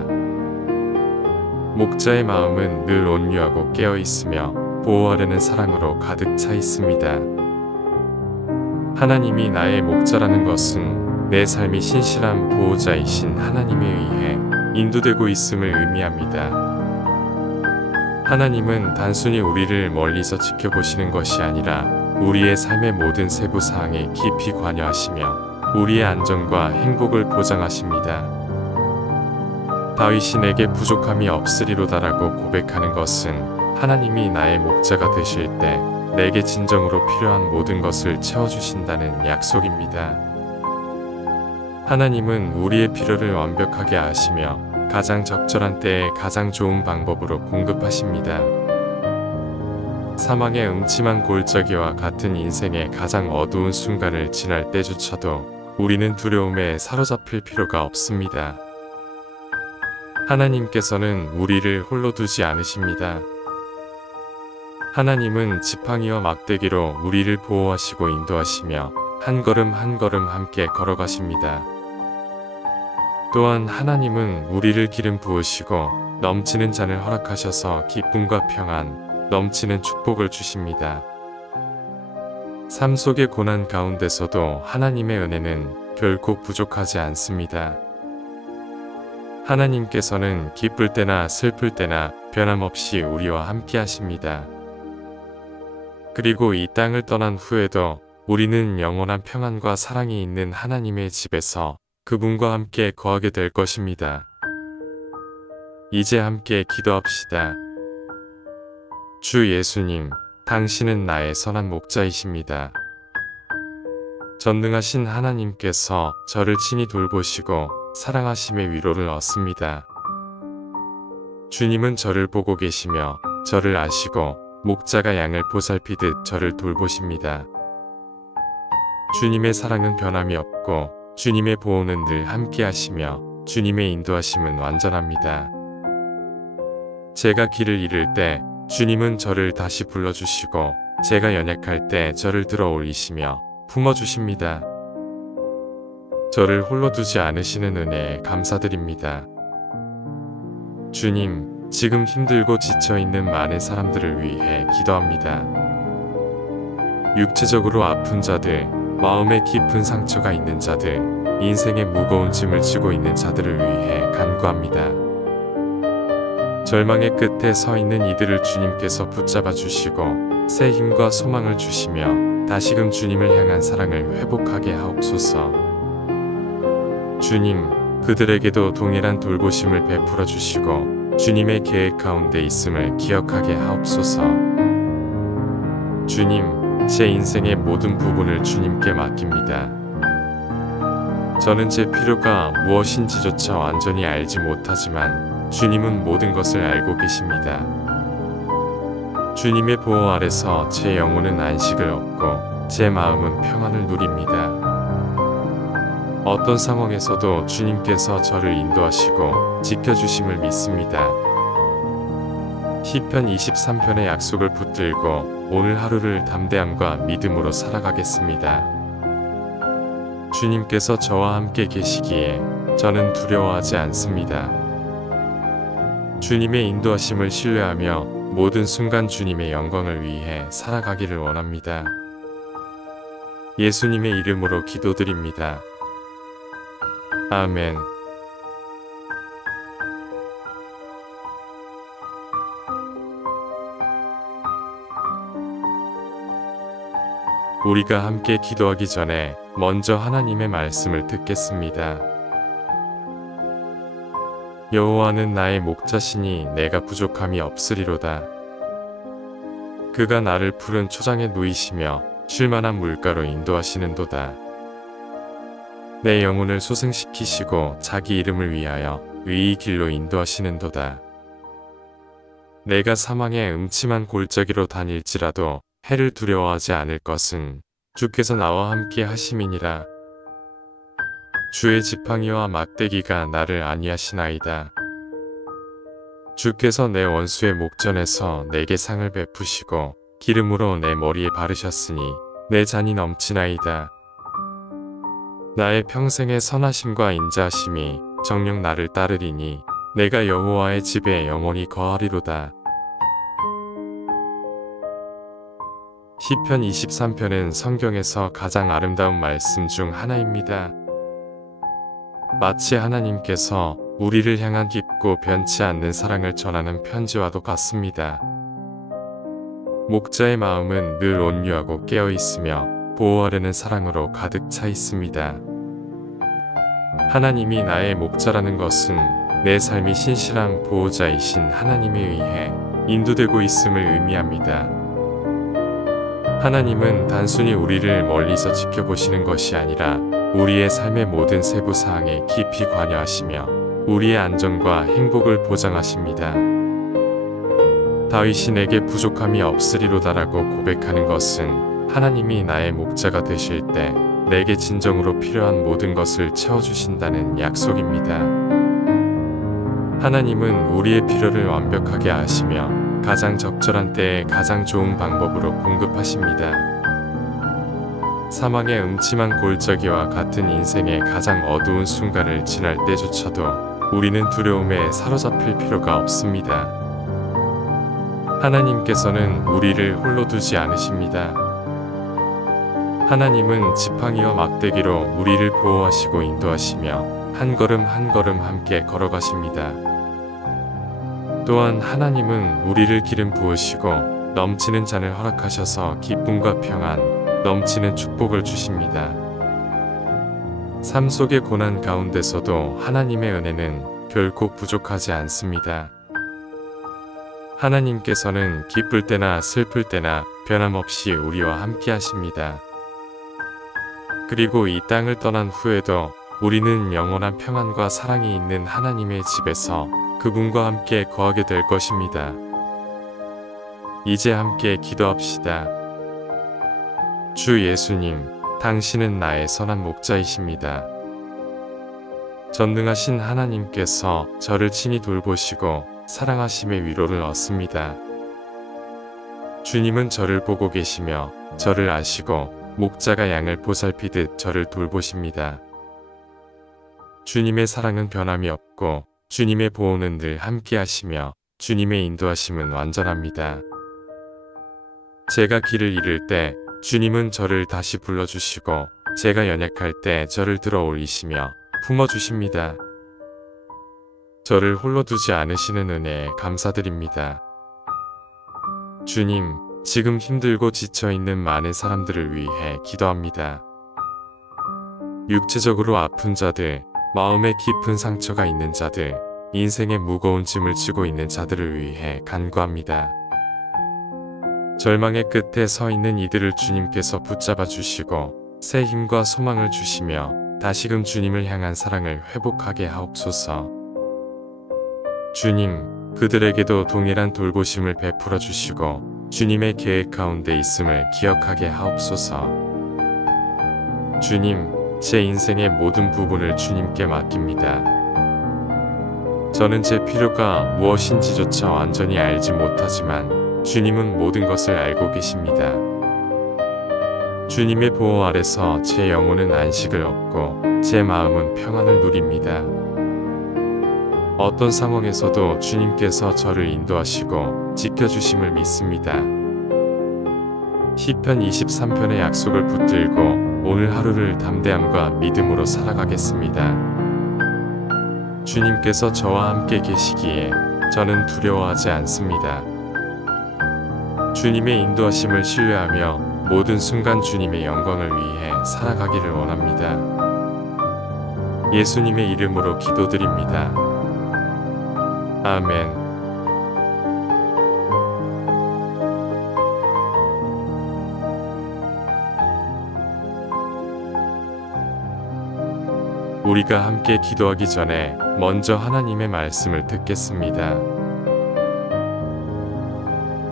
목자의 마음은 늘 온유하고 깨어 있으며 보호하려는 사랑으로 가득 차 있습니다. 하나님이 나의 목자라는 것은 내 삶이 신실한 보호자이신 하나님에 의해 인도되고 있음을 의미합니다. 하나님은 단순히 우리를 멀리서 지켜보시는 것이 아니라 우리의 삶의 모든 세부 사항에 깊이 관여하시며 우리의 안전과 행복을 보장하십니다. 다윗이 내게 부족함이 없으리로다라고 고백하는 것은 하나님이 나의 목자가 되실 때 내게 진정으로 필요한 모든 것을 채워주신다는 약속입니다. 하나님은 우리의 필요를 완벽하게 아시며 가장 적절한 때에 가장 좋은 방법으로 공급하십니다. 사망의 음침한 골짜기와 같은 인생의 가장 어두운 순간을 지날 때조차도 우리는 두려움에 사로잡힐 필요가 없습니다. 하나님께서는 우리를 홀로 두지 않으십니다. 하나님은 지팡이와 막대기로 우리를 보호하시고 인도하시며 한 걸음 한 걸음 함께 걸어가십니다. 또한 하나님은 우리를 기름 부으시고 넘치는 잔을 허락하셔서 기쁨과 평안, 넘치는 축복을 주십니다. 삶 속의 고난 가운데서도 하나님의 은혜는 결코 부족하지 않습니다. 하나님께서는 기쁠 때나 슬플 때나 변함없이 우리와 함께 하십니다. 그리고 이 땅을 떠난 후에도 우리는 영원한 평안과 사랑이 있는 하나님의 집에서 그분과 함께 거하게 될 것입니다. 이제 함께 기도합시다. 주 예수님, 당신은 나의 선한 목자이십니다. 전능하신 하나님께서 저를 친히 돌보시고 사랑하심의 위로를 얻습니다. 주님은 저를 보고 계시며 저를 아시고 목자가 양을 보살피듯 저를 돌보십니다. 주님의 사랑은 변함이 없고 주님의 보호는 늘 함께 하시며 주님의 인도하심은 완전합니다. 제가 길을 잃을 때 주님은 저를 다시 불러주시고 제가 연약할 때 저를 들어 올리시며 품어주십니다. 저를 홀로 두지 않으시는 은혜에 감사드립니다. 주님, 지금 힘들고 지쳐있는 많은 사람들을 위해 기도합니다. 육체적으로 아픈 자들, 마음에 깊은 상처가 있는 자들, 인생의 무거운 짐을 지고 있는 자들을 위해 간구합니다. 절망의 끝에 서 있는 이들을 주님께서 붙잡아 주시고 새 힘과 소망을 주시며 다시금 주님을 향한 사랑을 회복하게 하옵소서. 주님, 그들에게도 동일한 돌보심을 베풀어 주시고 주님의 계획 가운데 있음을 기억하게 하옵소서. 주님, 제 인생의 모든 부분을 주님께 맡깁니다. 저는 제 필요가 무엇인지조차 완전히 알지 못하지만 주님은 모든 것을 알고 계십니다. 주님의 보호 아래서 제 영혼은 안식을 얻고 제 마음은 평안을 누립니다. 어떤 상황에서도 주님께서 저를 인도하시고 지켜주심을 믿습니다. 시편 23편의 약속을 붙들고 오늘 하루를 담대함과 믿음으로 살아가겠습니다. 주님께서 저와 함께 계시기에 저는 두려워하지 않습니다. 주님의 인도하심을 신뢰하며 모든 순간 주님의 영광을 위해 살아가기를 원합니다. 예수님의 이름으로 기도드립니다. 아멘. 우리가 함께 기도하기 전에 먼저 하나님의 말씀을 듣겠습니다. 여호와는 나의 목자시니 내가 부족함이 없으리로다. 그가 나를 푸른 초장에 누이시며 쉴만한 물가로 인도하시는도다. 내 영혼을 소생시키시고 자기 이름을 위하여 의의 길로 인도하시는도다. 내가 사망의 음침한 골짜기로 다닐지라도 해를 두려워하지 않을 것은 주께서 나와 함께 하심이니라. 주의 지팡이와 막대기가 나를 안위하시나이다. 주께서 내 원수의 목전에서 내게 상을 베푸시고 기름으로 내 머리에 바르셨으니 내 잔이 넘치나이다. 나의 평생의 선하심과 인자하심이 정녕 나를 따르리니 내가 여호와의 집에 영원히 거하리로다. 시편 23편은 성경에서 가장 아름다운 말씀 중 하나입니다. 마치 하나님께서 우리를 향한 깊고 변치 않는 사랑을 전하는 편지와도 같습니다. 목자의 마음은 늘 온유하고 깨어있으며 보호하려는 사랑으로 가득 차 있습니다. 하나님이 나의 목자라는 것은 내 삶이 신실한 보호자이신 하나님에 의해 인도되고 있음을 의미합니다. 하나님은 단순히 우리를 멀리서 지켜보시는 것이 아니라 우리의 삶의 모든 세부 사항에 깊이 관여하시며 우리의 안전과 행복을 보장하십니다. 다윗이 내게 부족함이 없으리로다라고 고백하는 것은 하나님이 나의 목자가 되실 때 내게 진정으로 필요한 모든 것을 채워주신다는 약속입니다. 하나님은 우리의 필요를 완벽하게 아시며 가장 적절한 때에 가장 좋은 방법으로 공급하십니다. 사망의 음침한 골짜기와 같은 인생의 가장 어두운 순간을 지날 때조차도 우리는 두려움에 사로잡힐 필요가 없습니다. 하나님께서는 우리를 홀로 두지 않으십니다. 하나님은 지팡이와 막대기로 우리를 보호하시고 인도하시며 한 걸음 한 걸음 함께 걸어가십니다. 또한 하나님은 우리를 기름 부으시고 넘치는 잔을 허락하셔서 기쁨과 평안, 넘치는 축복을 주십니다. 삶 속의 고난 가운데서도 하나님의 은혜는 결코 부족하지 않습니다. 하나님께서는 기쁠 때나 슬플 때나 변함없이 우리와 함께 하십니다. 그리고 이 땅을 떠난 후에도 우리는 영원한 평안과 사랑이 있는 하나님의 집에서 그분과 함께 거하게 될 것입니다. 이제 함께 기도합시다. 주 예수님, 당신은 나의 선한 목자이십니다. 전능하신 하나님께서 저를 친히 돌보시고 사랑하심의 위로를 얻습니다. 주님은 저를 보고 계시며 저를 아시고 목자가 양을 보살피듯 저를 돌보십니다. 주님의 사랑은 변함이 없고 주님의 보호는 늘 함께 하시며 주님의 인도하심은 완전합니다. 제가 길을 잃을 때 주님은 저를 다시 불러주시고 제가 연약할 때 저를 들어 올리시며 품어주십니다. 저를 홀로 두지 않으시는 은혜에 감사드립니다. 주님, 지금 힘들고 지쳐있는 많은 사람들을 위해 기도합니다. 육체적으로 아픈 자들, 마음에 깊은 상처가 있는 자들, 인생의 무거운 짐을 지고 있는 자들을 위해 간구합니다. 절망의 끝에 서 있는 이들을 주님께서 붙잡아 주시고 새 힘과 소망을 주시며 다시금 주님을 향한 사랑을 회복하게 하옵소서. 주님, 그들에게도 동일한 돌보심을 베풀어 주시고 주님의 계획 가운데 있음을 기억하게 하옵소서. 주님, 제 인생의 모든 부분을 주님께 맡깁니다. 저는 제 필요가 무엇인지조차 완전히 알지 못하지만 주님은 모든 것을 알고 계십니다. 주님의 보호 아래서 제 영혼은 안식을 얻고 제 마음은 평안을 누립니다. 어떤 상황에서도 주님께서 저를 인도하시고 지켜주심을 믿습니다. 시편 23편의 약속을 붙들고 오늘 하루를 담대함과 믿음으로 살아가겠습니다. 주님께서 저와 함께 계시기에 저는 두려워하지 않습니다. 주님의 인도하심을 신뢰하며 모든 순간 주님의 영광을 위해 살아가기를 원합니다. 예수님의 이름으로 기도드립니다. 아멘. 우리가 함께 기도하기 전에 먼저 하나님의 말씀을 듣겠습니다.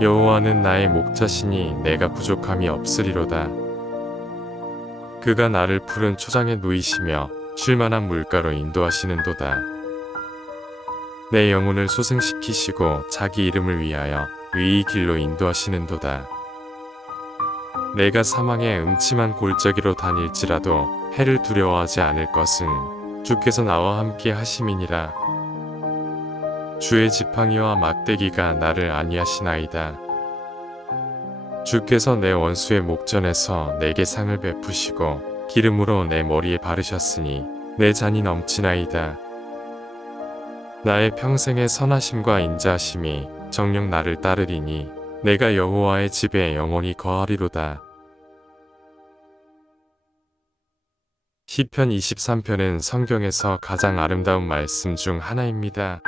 여호와는 나의 목자시니 내가 부족함이 없으리로다. 그가 나를 푸른 초장에 누이시며 쉴만한 물가로 인도하시는도다. 내 영혼을 소생시키시고 자기 이름을 위하여 의의 길로 인도하시는도다. 내가 사망의 음침한 골짜기로 다닐지라도 해를 두려워하지 않을 것은 주께서 나와 함께 하심이니라. 주의 지팡이와 막대기가 나를 안위하시나이다. 주께서 내 원수의 목전에서 내게 상을 베푸시고 기름으로 내 머리에 바르셨으니 내 잔이 넘치나이다. 나의 평생의 선하심과 인자하심이 정녕 나를 따르리니 내가 여호와의 집에 영원히 거하리로다. 시편 23편은 성경에서 가장 아름다운 말씀 중 하나입니다.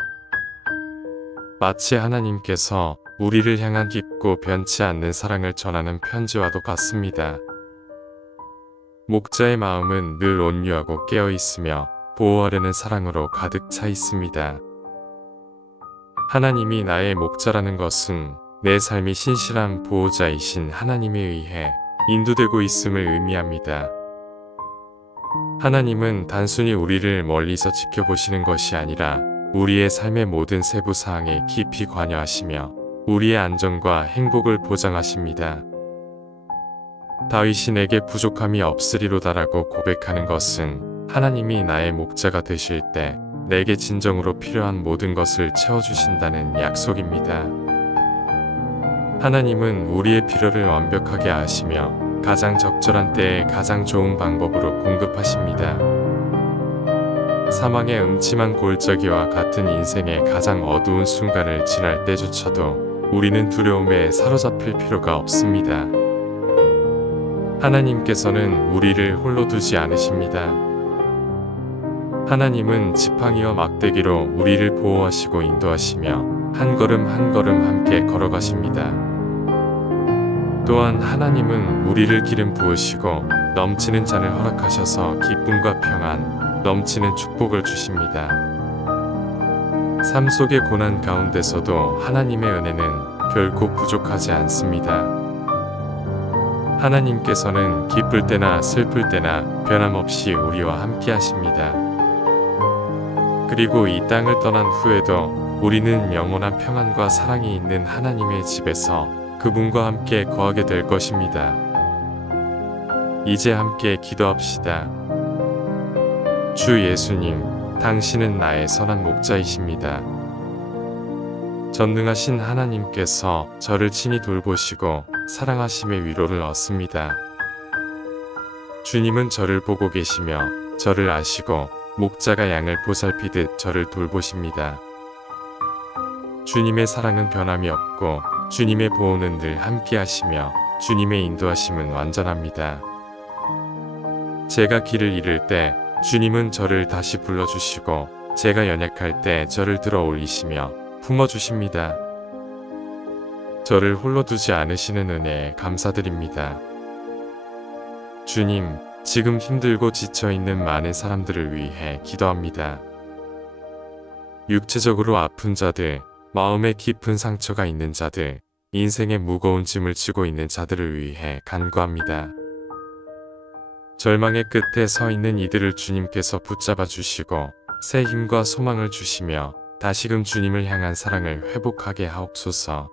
마치 하나님께서 우리를 향한 깊고 변치 않는 사랑을 전하는 편지와도 같습니다. 목자의 마음은 늘 온유하고 깨어있으며 보호하려는 사랑으로 가득 차 있습니다. 하나님이 나의 목자라는 것은 내 삶이 신실한 보호자이신 하나님에 의해 인도되고 있음을 의미합니다. 하나님은 단순히 우리를 멀리서 지켜보시는 것이 아니라 우리의 삶의 모든 세부 사항에 깊이 관여하시며 우리의 안전과 행복을 보장하십니다. 다윗이 내게 부족함이 없으리로다라고 고백하는 것은 하나님이 나의 목자가 되실 때 내게 진정으로 필요한 모든 것을 채워주신다는 약속입니다. 하나님은 우리의 필요를 완벽하게 아시며 가장 적절한 때에 가장 좋은 방법으로 공급하십니다. 사망의 음침한 골짜기와 같은 인생의 가장 어두운 순간을 지날 때조차도 우리는 두려움에 사로잡힐 필요가 없습니다. 하나님께서는 우리를 홀로 두지 않으십니다. 하나님은 지팡이와 막대기로 우리를 보호하시고 인도하시며 한 걸음 한 걸음 함께 걸어가십니다. 또한 하나님은 우리를 기름 부으시고 넘치는 잔을 허락하셔서 기쁨과 평안, 넘치는 축복을 주십니다. 삶 속의 고난 가운데서도 하나님의 은혜는 결코 부족하지 않습니다. 하나님께서는 기쁠 때나 슬플 때나 변함없이 우리와 함께 하십니다. 그리고 이 땅을 떠난 후에도 우리는 영원한 평안과 사랑이 있는 하나님의 집에서 그분과 함께 거하게 될 것입니다. 이제 함께 기도합시다. 주 예수님, 당신은 나의 선한 목자이십니다. 전능하신 하나님께서 저를 친히 돌보시고 사랑하심의 위로를 얻습니다. 주님은 저를 보고 계시며 저를 아시고 목자가 양을 보살피듯 저를 돌보십니다. 주님의 사랑은 변함이 없고 주님의 보호는 늘 함께 하시며 주님의 인도하심은 완전합니다. 제가 길을 잃을 때 주님은 저를 다시 불러주시고 제가 연약할 때 저를 들어 올리시며 품어주십니다. 저를 홀로 두지 않으시는 은혜에 감사드립니다. 주님, 지금 힘들고 지쳐있는 많은 사람들을 위해 기도합니다. 육체적으로 아픈 자들, 마음에 깊은 상처가 있는 자들, 인생의 무거운 짐을 지고 있는 자들을 위해 간구합니다. 절망의 끝에 서 있는 이들을 주님께서 붙잡아 주시고 새 힘과 소망을 주시며 다시금 주님을 향한 사랑을 회복하게 하옵소서.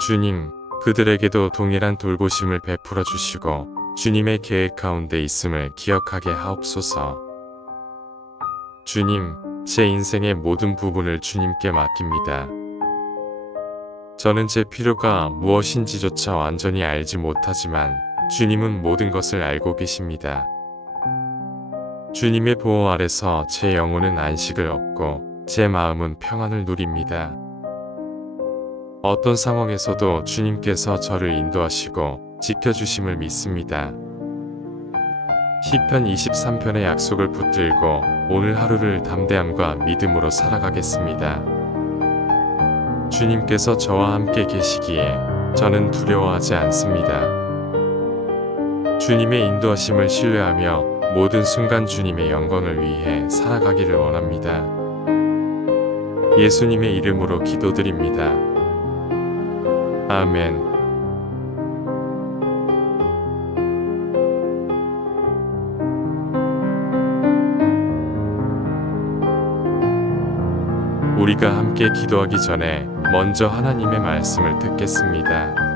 주님, 그들에게도 동일한 돌보심을 베풀어 주시고 주님의 계획 가운데 있음을 기억하게 하옵소서. 주님, 제 인생의 모든 부분을 주님께 맡깁니다. 저는 제 필요가 무엇인지조차 완전히 알지 못하지만 주님은 모든 것을 알고 계십니다. 주님의 보호 아래서 제 영혼은 안식을 얻고 제 마음은 평안을 누립니다. 어떤 상황에서도 주님께서 저를 인도하시고 지켜주심을 믿습니다. 시편 23편의 약속을 붙들고 오늘 하루를 담대함과 믿음으로 살아가겠습니다. 주님께서 저와 함께 계시기에 저는 두려워하지 않습니다. 주님의 인도하심을 신뢰하며 모든 순간 주님의 영광을 위해 살아가기를 원합니다. 예수님의 이름으로 기도드립니다. 아멘. 우리가 함께 기도하기 전에 먼저 하나님의 말씀을 듣겠습니다.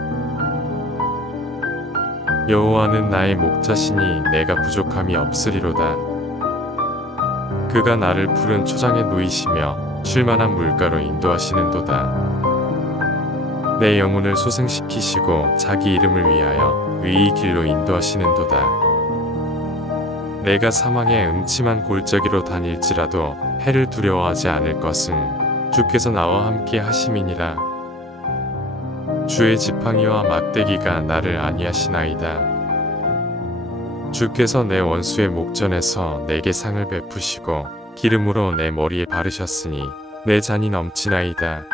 여호와는 나의 목자시니 내가 부족함이 없으리로다. 그가 나를 푸른 초장에 누이시며 쉴만한 물가로 인도하시는도다. 내 영혼을 소생시키시고 자기 이름을 위하여 의의 길로 인도하시는도다. 내가 사망의 음침한 골짜기로 다닐지라도 해를 두려워하지 않을 것은 주께서 나와 함께 하심이니라. 주의 지팡이와 막대기가 나를 안위하시나이다. 주께서 내 원수의 목전에서 내게 상을 베푸시고 기름으로 내 머리에 바르셨으니 내 잔이 넘치나이다.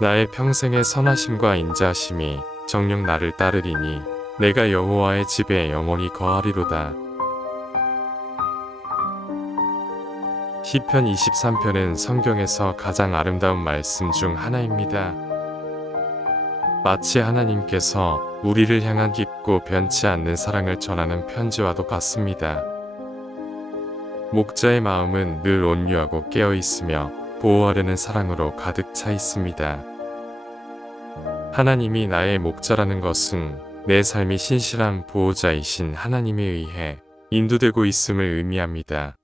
나의 평생의 선하심과 인자하심이 정녕 나를 따르리니 내가 여호와의 집에 영원히 거하리로다. 시편 23편은 성경에서 가장 아름다운 말씀 중 하나입니다. 마치 하나님께서 우리를 향한 깊고 변치 않는 사랑을 전하는 편지와도 같습니다. 목자의 마음은 늘 온유하고 깨어 있으며 보호하려는 사랑으로 가득 차 있습니다. 하나님이 나의 목자라는 것은 내 삶이 신실한 보호자이신 하나님에 의해 인도되고 있음을 의미합니다.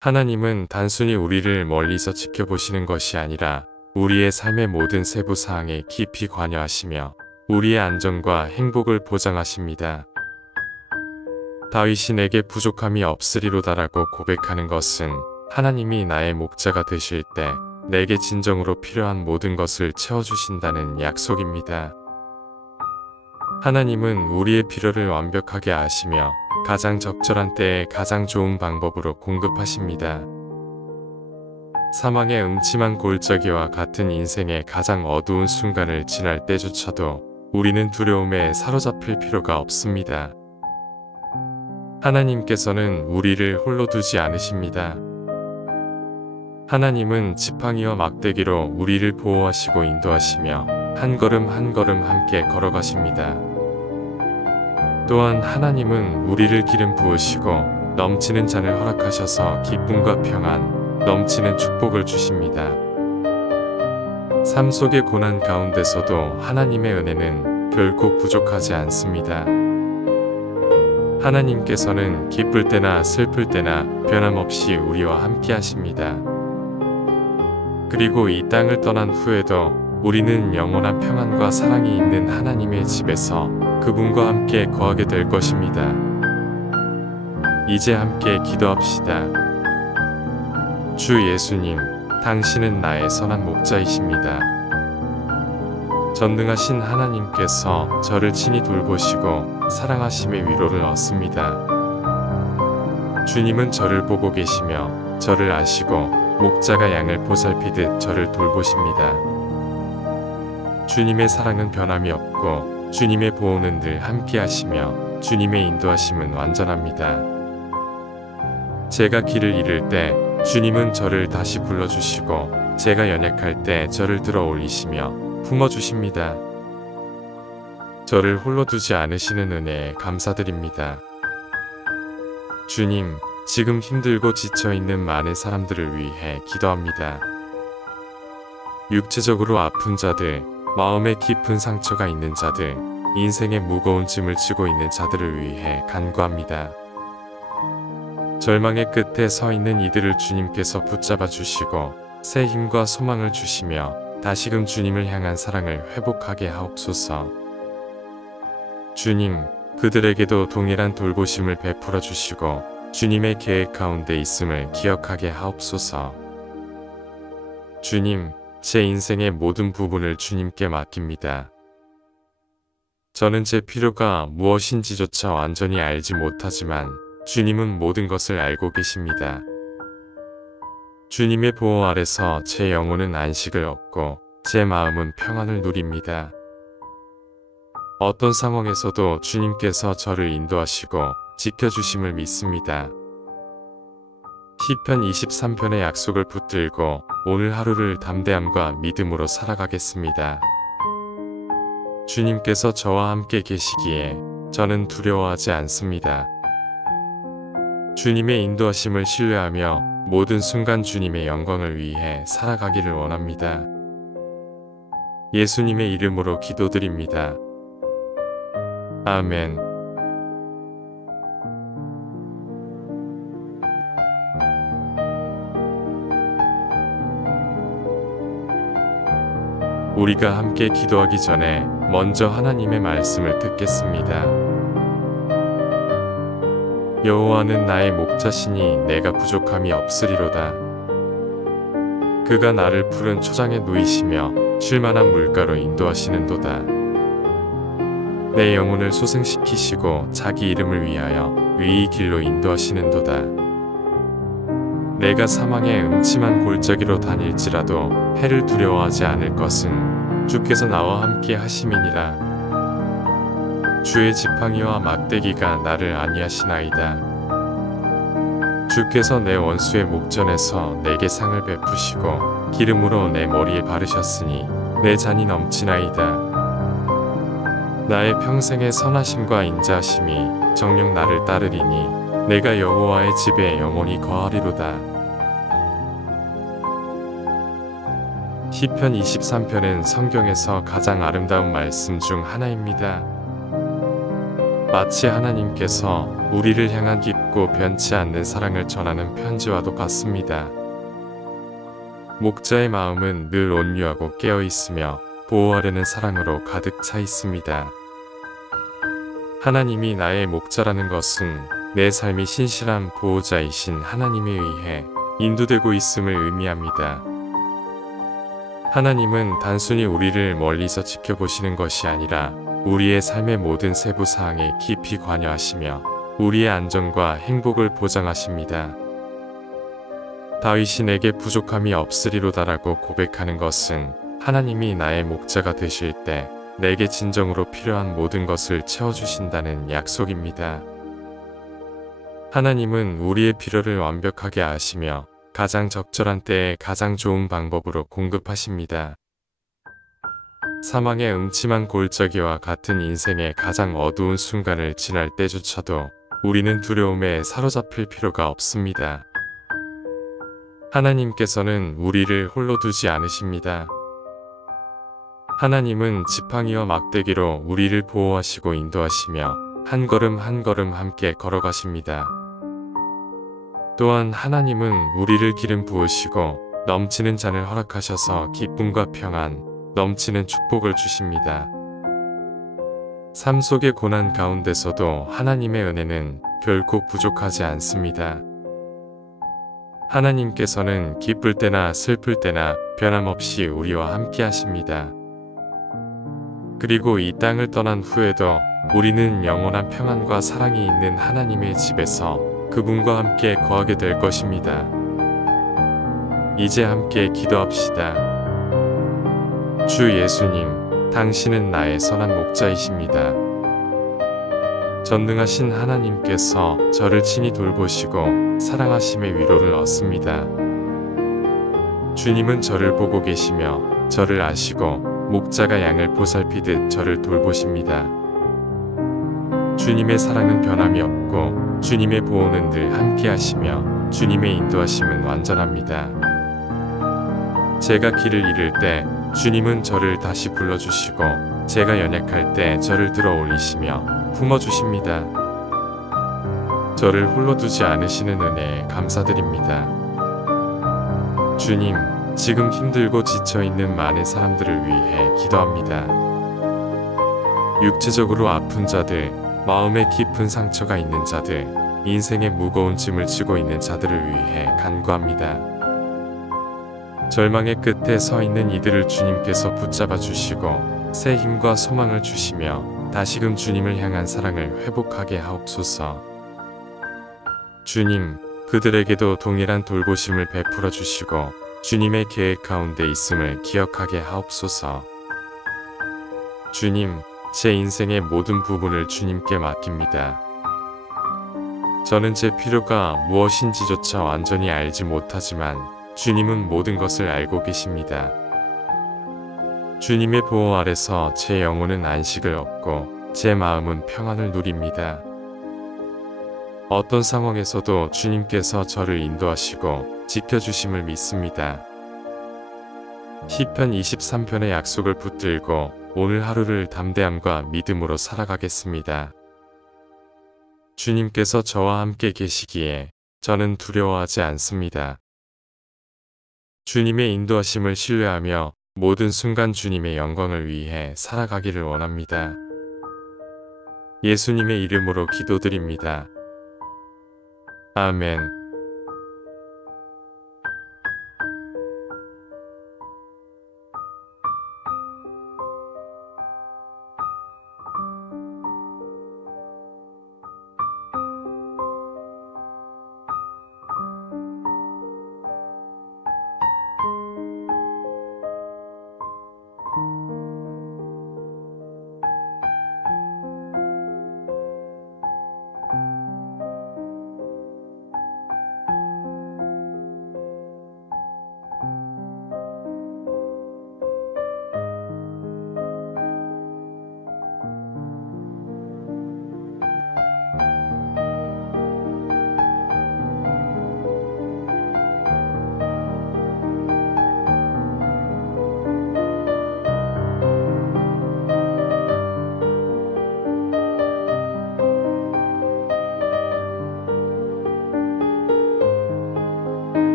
하나님은 단순히 우리를 멀리서 지켜보시는 것이 아니라 우리의 삶의 모든 세부 사항에 깊이 관여하시며 우리의 안전과 행복을 보장하십니다. 다윗이 내게 부족함이 없으리로다라고 고백하는 것은 하나님이 나의 목자가 되실 때 내게 진정으로 필요한 모든 것을 채워주신다는 약속입니다. 하나님은 우리의 필요를 완벽하게 아시며 가장 적절한 때에 가장 좋은 방법으로 공급하십니다. 사망의 음침한 골짜기와 같은 인생의 가장 어두운 순간을 지날 때조차도 우리는 두려움에 사로잡힐 필요가 없습니다. 하나님께서는 우리를 홀로 두지 않으십니다. 하나님은 지팡이와 막대기로 우리를 보호하시고 인도하시며 한 걸음 한 걸음 함께 걸어가십니다. 또한 하나님은 우리를 기름 부으시고 넘치는 잔을 허락하셔서 기쁨과 평안, 넘치는 축복을 주십니다. 삶 속의 고난 가운데서도 하나님의 은혜는 결코 부족하지 않습니다. 하나님께서는 기쁠 때나 슬플 때나 변함없이 우리와 함께 하십니다. 그리고 이 땅을 떠난 후에도 우리는 영원한 평안과 사랑이 있는 하나님의 집에서 그분과 함께 거하게 될 것입니다. 이제 함께 기도합시다. 주 예수님, 당신은 나의 선한 목자이십니다. 전능하신 하나님께서 저를 친히 돌보시고 사랑하심의 위로를 얻습니다. 주님은 저를 보고 계시며 저를 아시고 목자가 양을 보살피듯 저를 돌보십니다. 주님의 사랑은 변함이 없고 주님의 보호는 늘 함께 하시며 주님의 인도하심은 완전합니다. 제가 길을 잃을 때 주님은 저를 다시 불러주시고 제가 연약할 때 저를 들어 올리시며 품어주십니다. 저를 홀로 두지 않으시는 은혜에 감사드립니다. 주님, 지금 힘들고 지쳐있는 많은 사람들을 위해 기도합니다. 육체적으로 아픈 자들, 마음에 깊은 상처가 있는 자들, 인생의 무거운 짐을 지고 있는 자들을 위해 간구합니다. 절망의 끝에 서 있는 이들을 주님께서 붙잡아 주시고 새 힘과 소망을 주시며 다시금 주님을 향한 사랑을 회복하게 하옵소서. 주님, 그들에게도 동일한 돌보심을 베풀어 주시고 주님의 계획 가운데 있음을 기억하게 하옵소서. 주님, 제 인생의 모든 부분을 주님께 맡깁니다. 저는 제 필요가 무엇인지조차 완전히 알지 못하지만 주님은 모든 것을 알고 계십니다. 주님의 보호 아래서 제 영혼은 안식을 얻고 제 마음은 평안을 누립니다. 어떤 상황에서도 주님께서 저를 인도하시고 지켜주심을 믿습니다. 시편 23편의 약속을 붙들고 오늘 하루를 담대함과 믿음으로 살아가겠습니다. 주님께서 저와 함께 계시기에 저는 두려워하지 않습니다. 주님의 인도하심을 신뢰하며 모든 순간 주님의 영광을 위해 살아가기를 원합니다. 예수님의 이름으로 기도드립니다. 아멘. 우리가 함께 기도하기 전에 먼저 하나님의 말씀을 듣겠습니다. 여호와는 나의 목자시니 내가 부족함이 없으리로다. 그가 나를 푸른 초장에 누이시며 쉴만한 물가로 인도하시는도다. 내 영혼을 소생시키시고 자기 이름을 위하여 의의 길로 인도하시는도다. 내가 사망의 음침한 골짜기로 다닐지라도 해를 두려워하지 않을 것은 주께서 나와 함께 하심이니라. 주의 지팡이와 막대기가 나를 안위하시나이다. 주께서 내 원수의 목전에서 내게 상을 베푸시고 기름으로 내 머리에 바르셨으니 내 잔이 넘치나이다. 나의 평생의 선하심과 인자하심이 정녕 나를 따르리니 내가 여호와의 집에 영원히 거하리로다. 시편 23편은 성경에서 가장 아름다운 말씀 중 하나입니다. 마치 하나님께서 우리를 향한 깊고 변치 않는 사랑을 전하는 편지와도 같습니다. 목자의 마음은 늘 온유하고 깨어있으며 보호하려는 사랑으로 가득 차 있습니다. 하나님이 나의 목자라는 것은 내 삶이 신실한 보호자이신 하나님에 의해 인도되고 있음을 의미합니다. 하나님은 단순히 우리를 멀리서 지켜보시는 것이 아니라 우리의 삶의 모든 세부 사항에 깊이 관여하시며 우리의 안전과 행복을 보장하십니다. 다윗이 내게 부족함이 없으리로다라고 고백하는 것은 하나님이 나의 목자가 되실 때 내게 진정으로 필요한 모든 것을 채워주신다는 약속입니다. 하나님은 우리의 필요를 완벽하게 아시며 가장 적절한 때에 가장 좋은 방법으로 공급하십니다. 사망의 음침한 골짜기와 같은 인생의 가장 어두운 순간을 지날 때조차도 우리는 두려움에 사로잡힐 필요가 없습니다. 하나님께서는 우리를 홀로 두지 않으십니다. 하나님은 지팡이와 막대기로 우리를 보호하시고 인도하시며 한 걸음 한 걸음 함께 걸어가십니다. 또한 하나님은 우리를 기름 부으시고 넘치는 잔을 허락하셔서 기쁨과 평안, 넘치는 축복을 주십니다. 삶 속의 고난 가운데서도 하나님의 은혜는 결코 부족하지 않습니다. 하나님께서는 기쁠 때나 슬플 때나 변함없이 우리와 함께 하십니다. 그리고 이 땅을 떠난 후에도 우리는 영원한 평안과 사랑이 있는 하나님의 집에서 그분과 함께 거하게 될 것입니다. 이제 함께 기도합시다. 주 예수님, 당신은 나의 선한 목자이십니다. 전능하신 하나님께서 저를 친히 돌보시고 사랑하심의 위로를 얻습니다. 주님은 저를 보고 계시며 저를 아시고 목자가 양을 보살피듯 저를 돌보십니다. 주님의 사랑은 변함이 없고 주님의 보호는 늘 함께 하시며 주님의 인도하심은 완전합니다. 제가 길을 잃을 때 주님은 저를 다시 불러주시고 제가 연약할 때 저를 들어 올리시며 품어주십니다. 저를 홀로 두지 않으시는 은혜에 감사드립니다. 주님, 지금 힘들고 지쳐있는 많은 사람들을 위해 기도합니다. 육체적으로 아픈 자들, 마음에 깊은 상처가 있는 자들, 인생의 무거운 짐을 지고 있는 자들을 위해 간구합니다. 절망의 끝에 서 있는 이들을 주님께서 붙잡아 주시고 새 힘과 소망을 주시며 다시금 주님을 향한 사랑을 회복하게 하옵소서. 주님, 그들에게도 동일한 돌보심을 베풀어 주시고 주님의 계획 가운데 있음을 기억하게 하옵소서. 주님, 제 인생의 모든 부분을 주님께 맡깁니다. 저는 제 필요가 무엇인지조차 완전히 알지 못하지만 주님은 모든 것을 알고 계십니다. 주님의 보호 아래서 제 영혼은 안식을 얻고 제 마음은 평안을 누립니다. 어떤 상황에서도 주님께서 저를 인도하시고 지켜주심을 믿습니다. 시편 23편의 약속을 붙들고 오늘 하루를 담대함과 믿음으로 살아가겠습니다. 주님께서 저와 함께 계시기에 저는 두려워하지 않습니다. 주님의 인도하심을 신뢰하며 모든 순간 주님의 영광을 위해 살아가기를 원합니다. 예수님의 이름으로 기도드립니다. 아멘.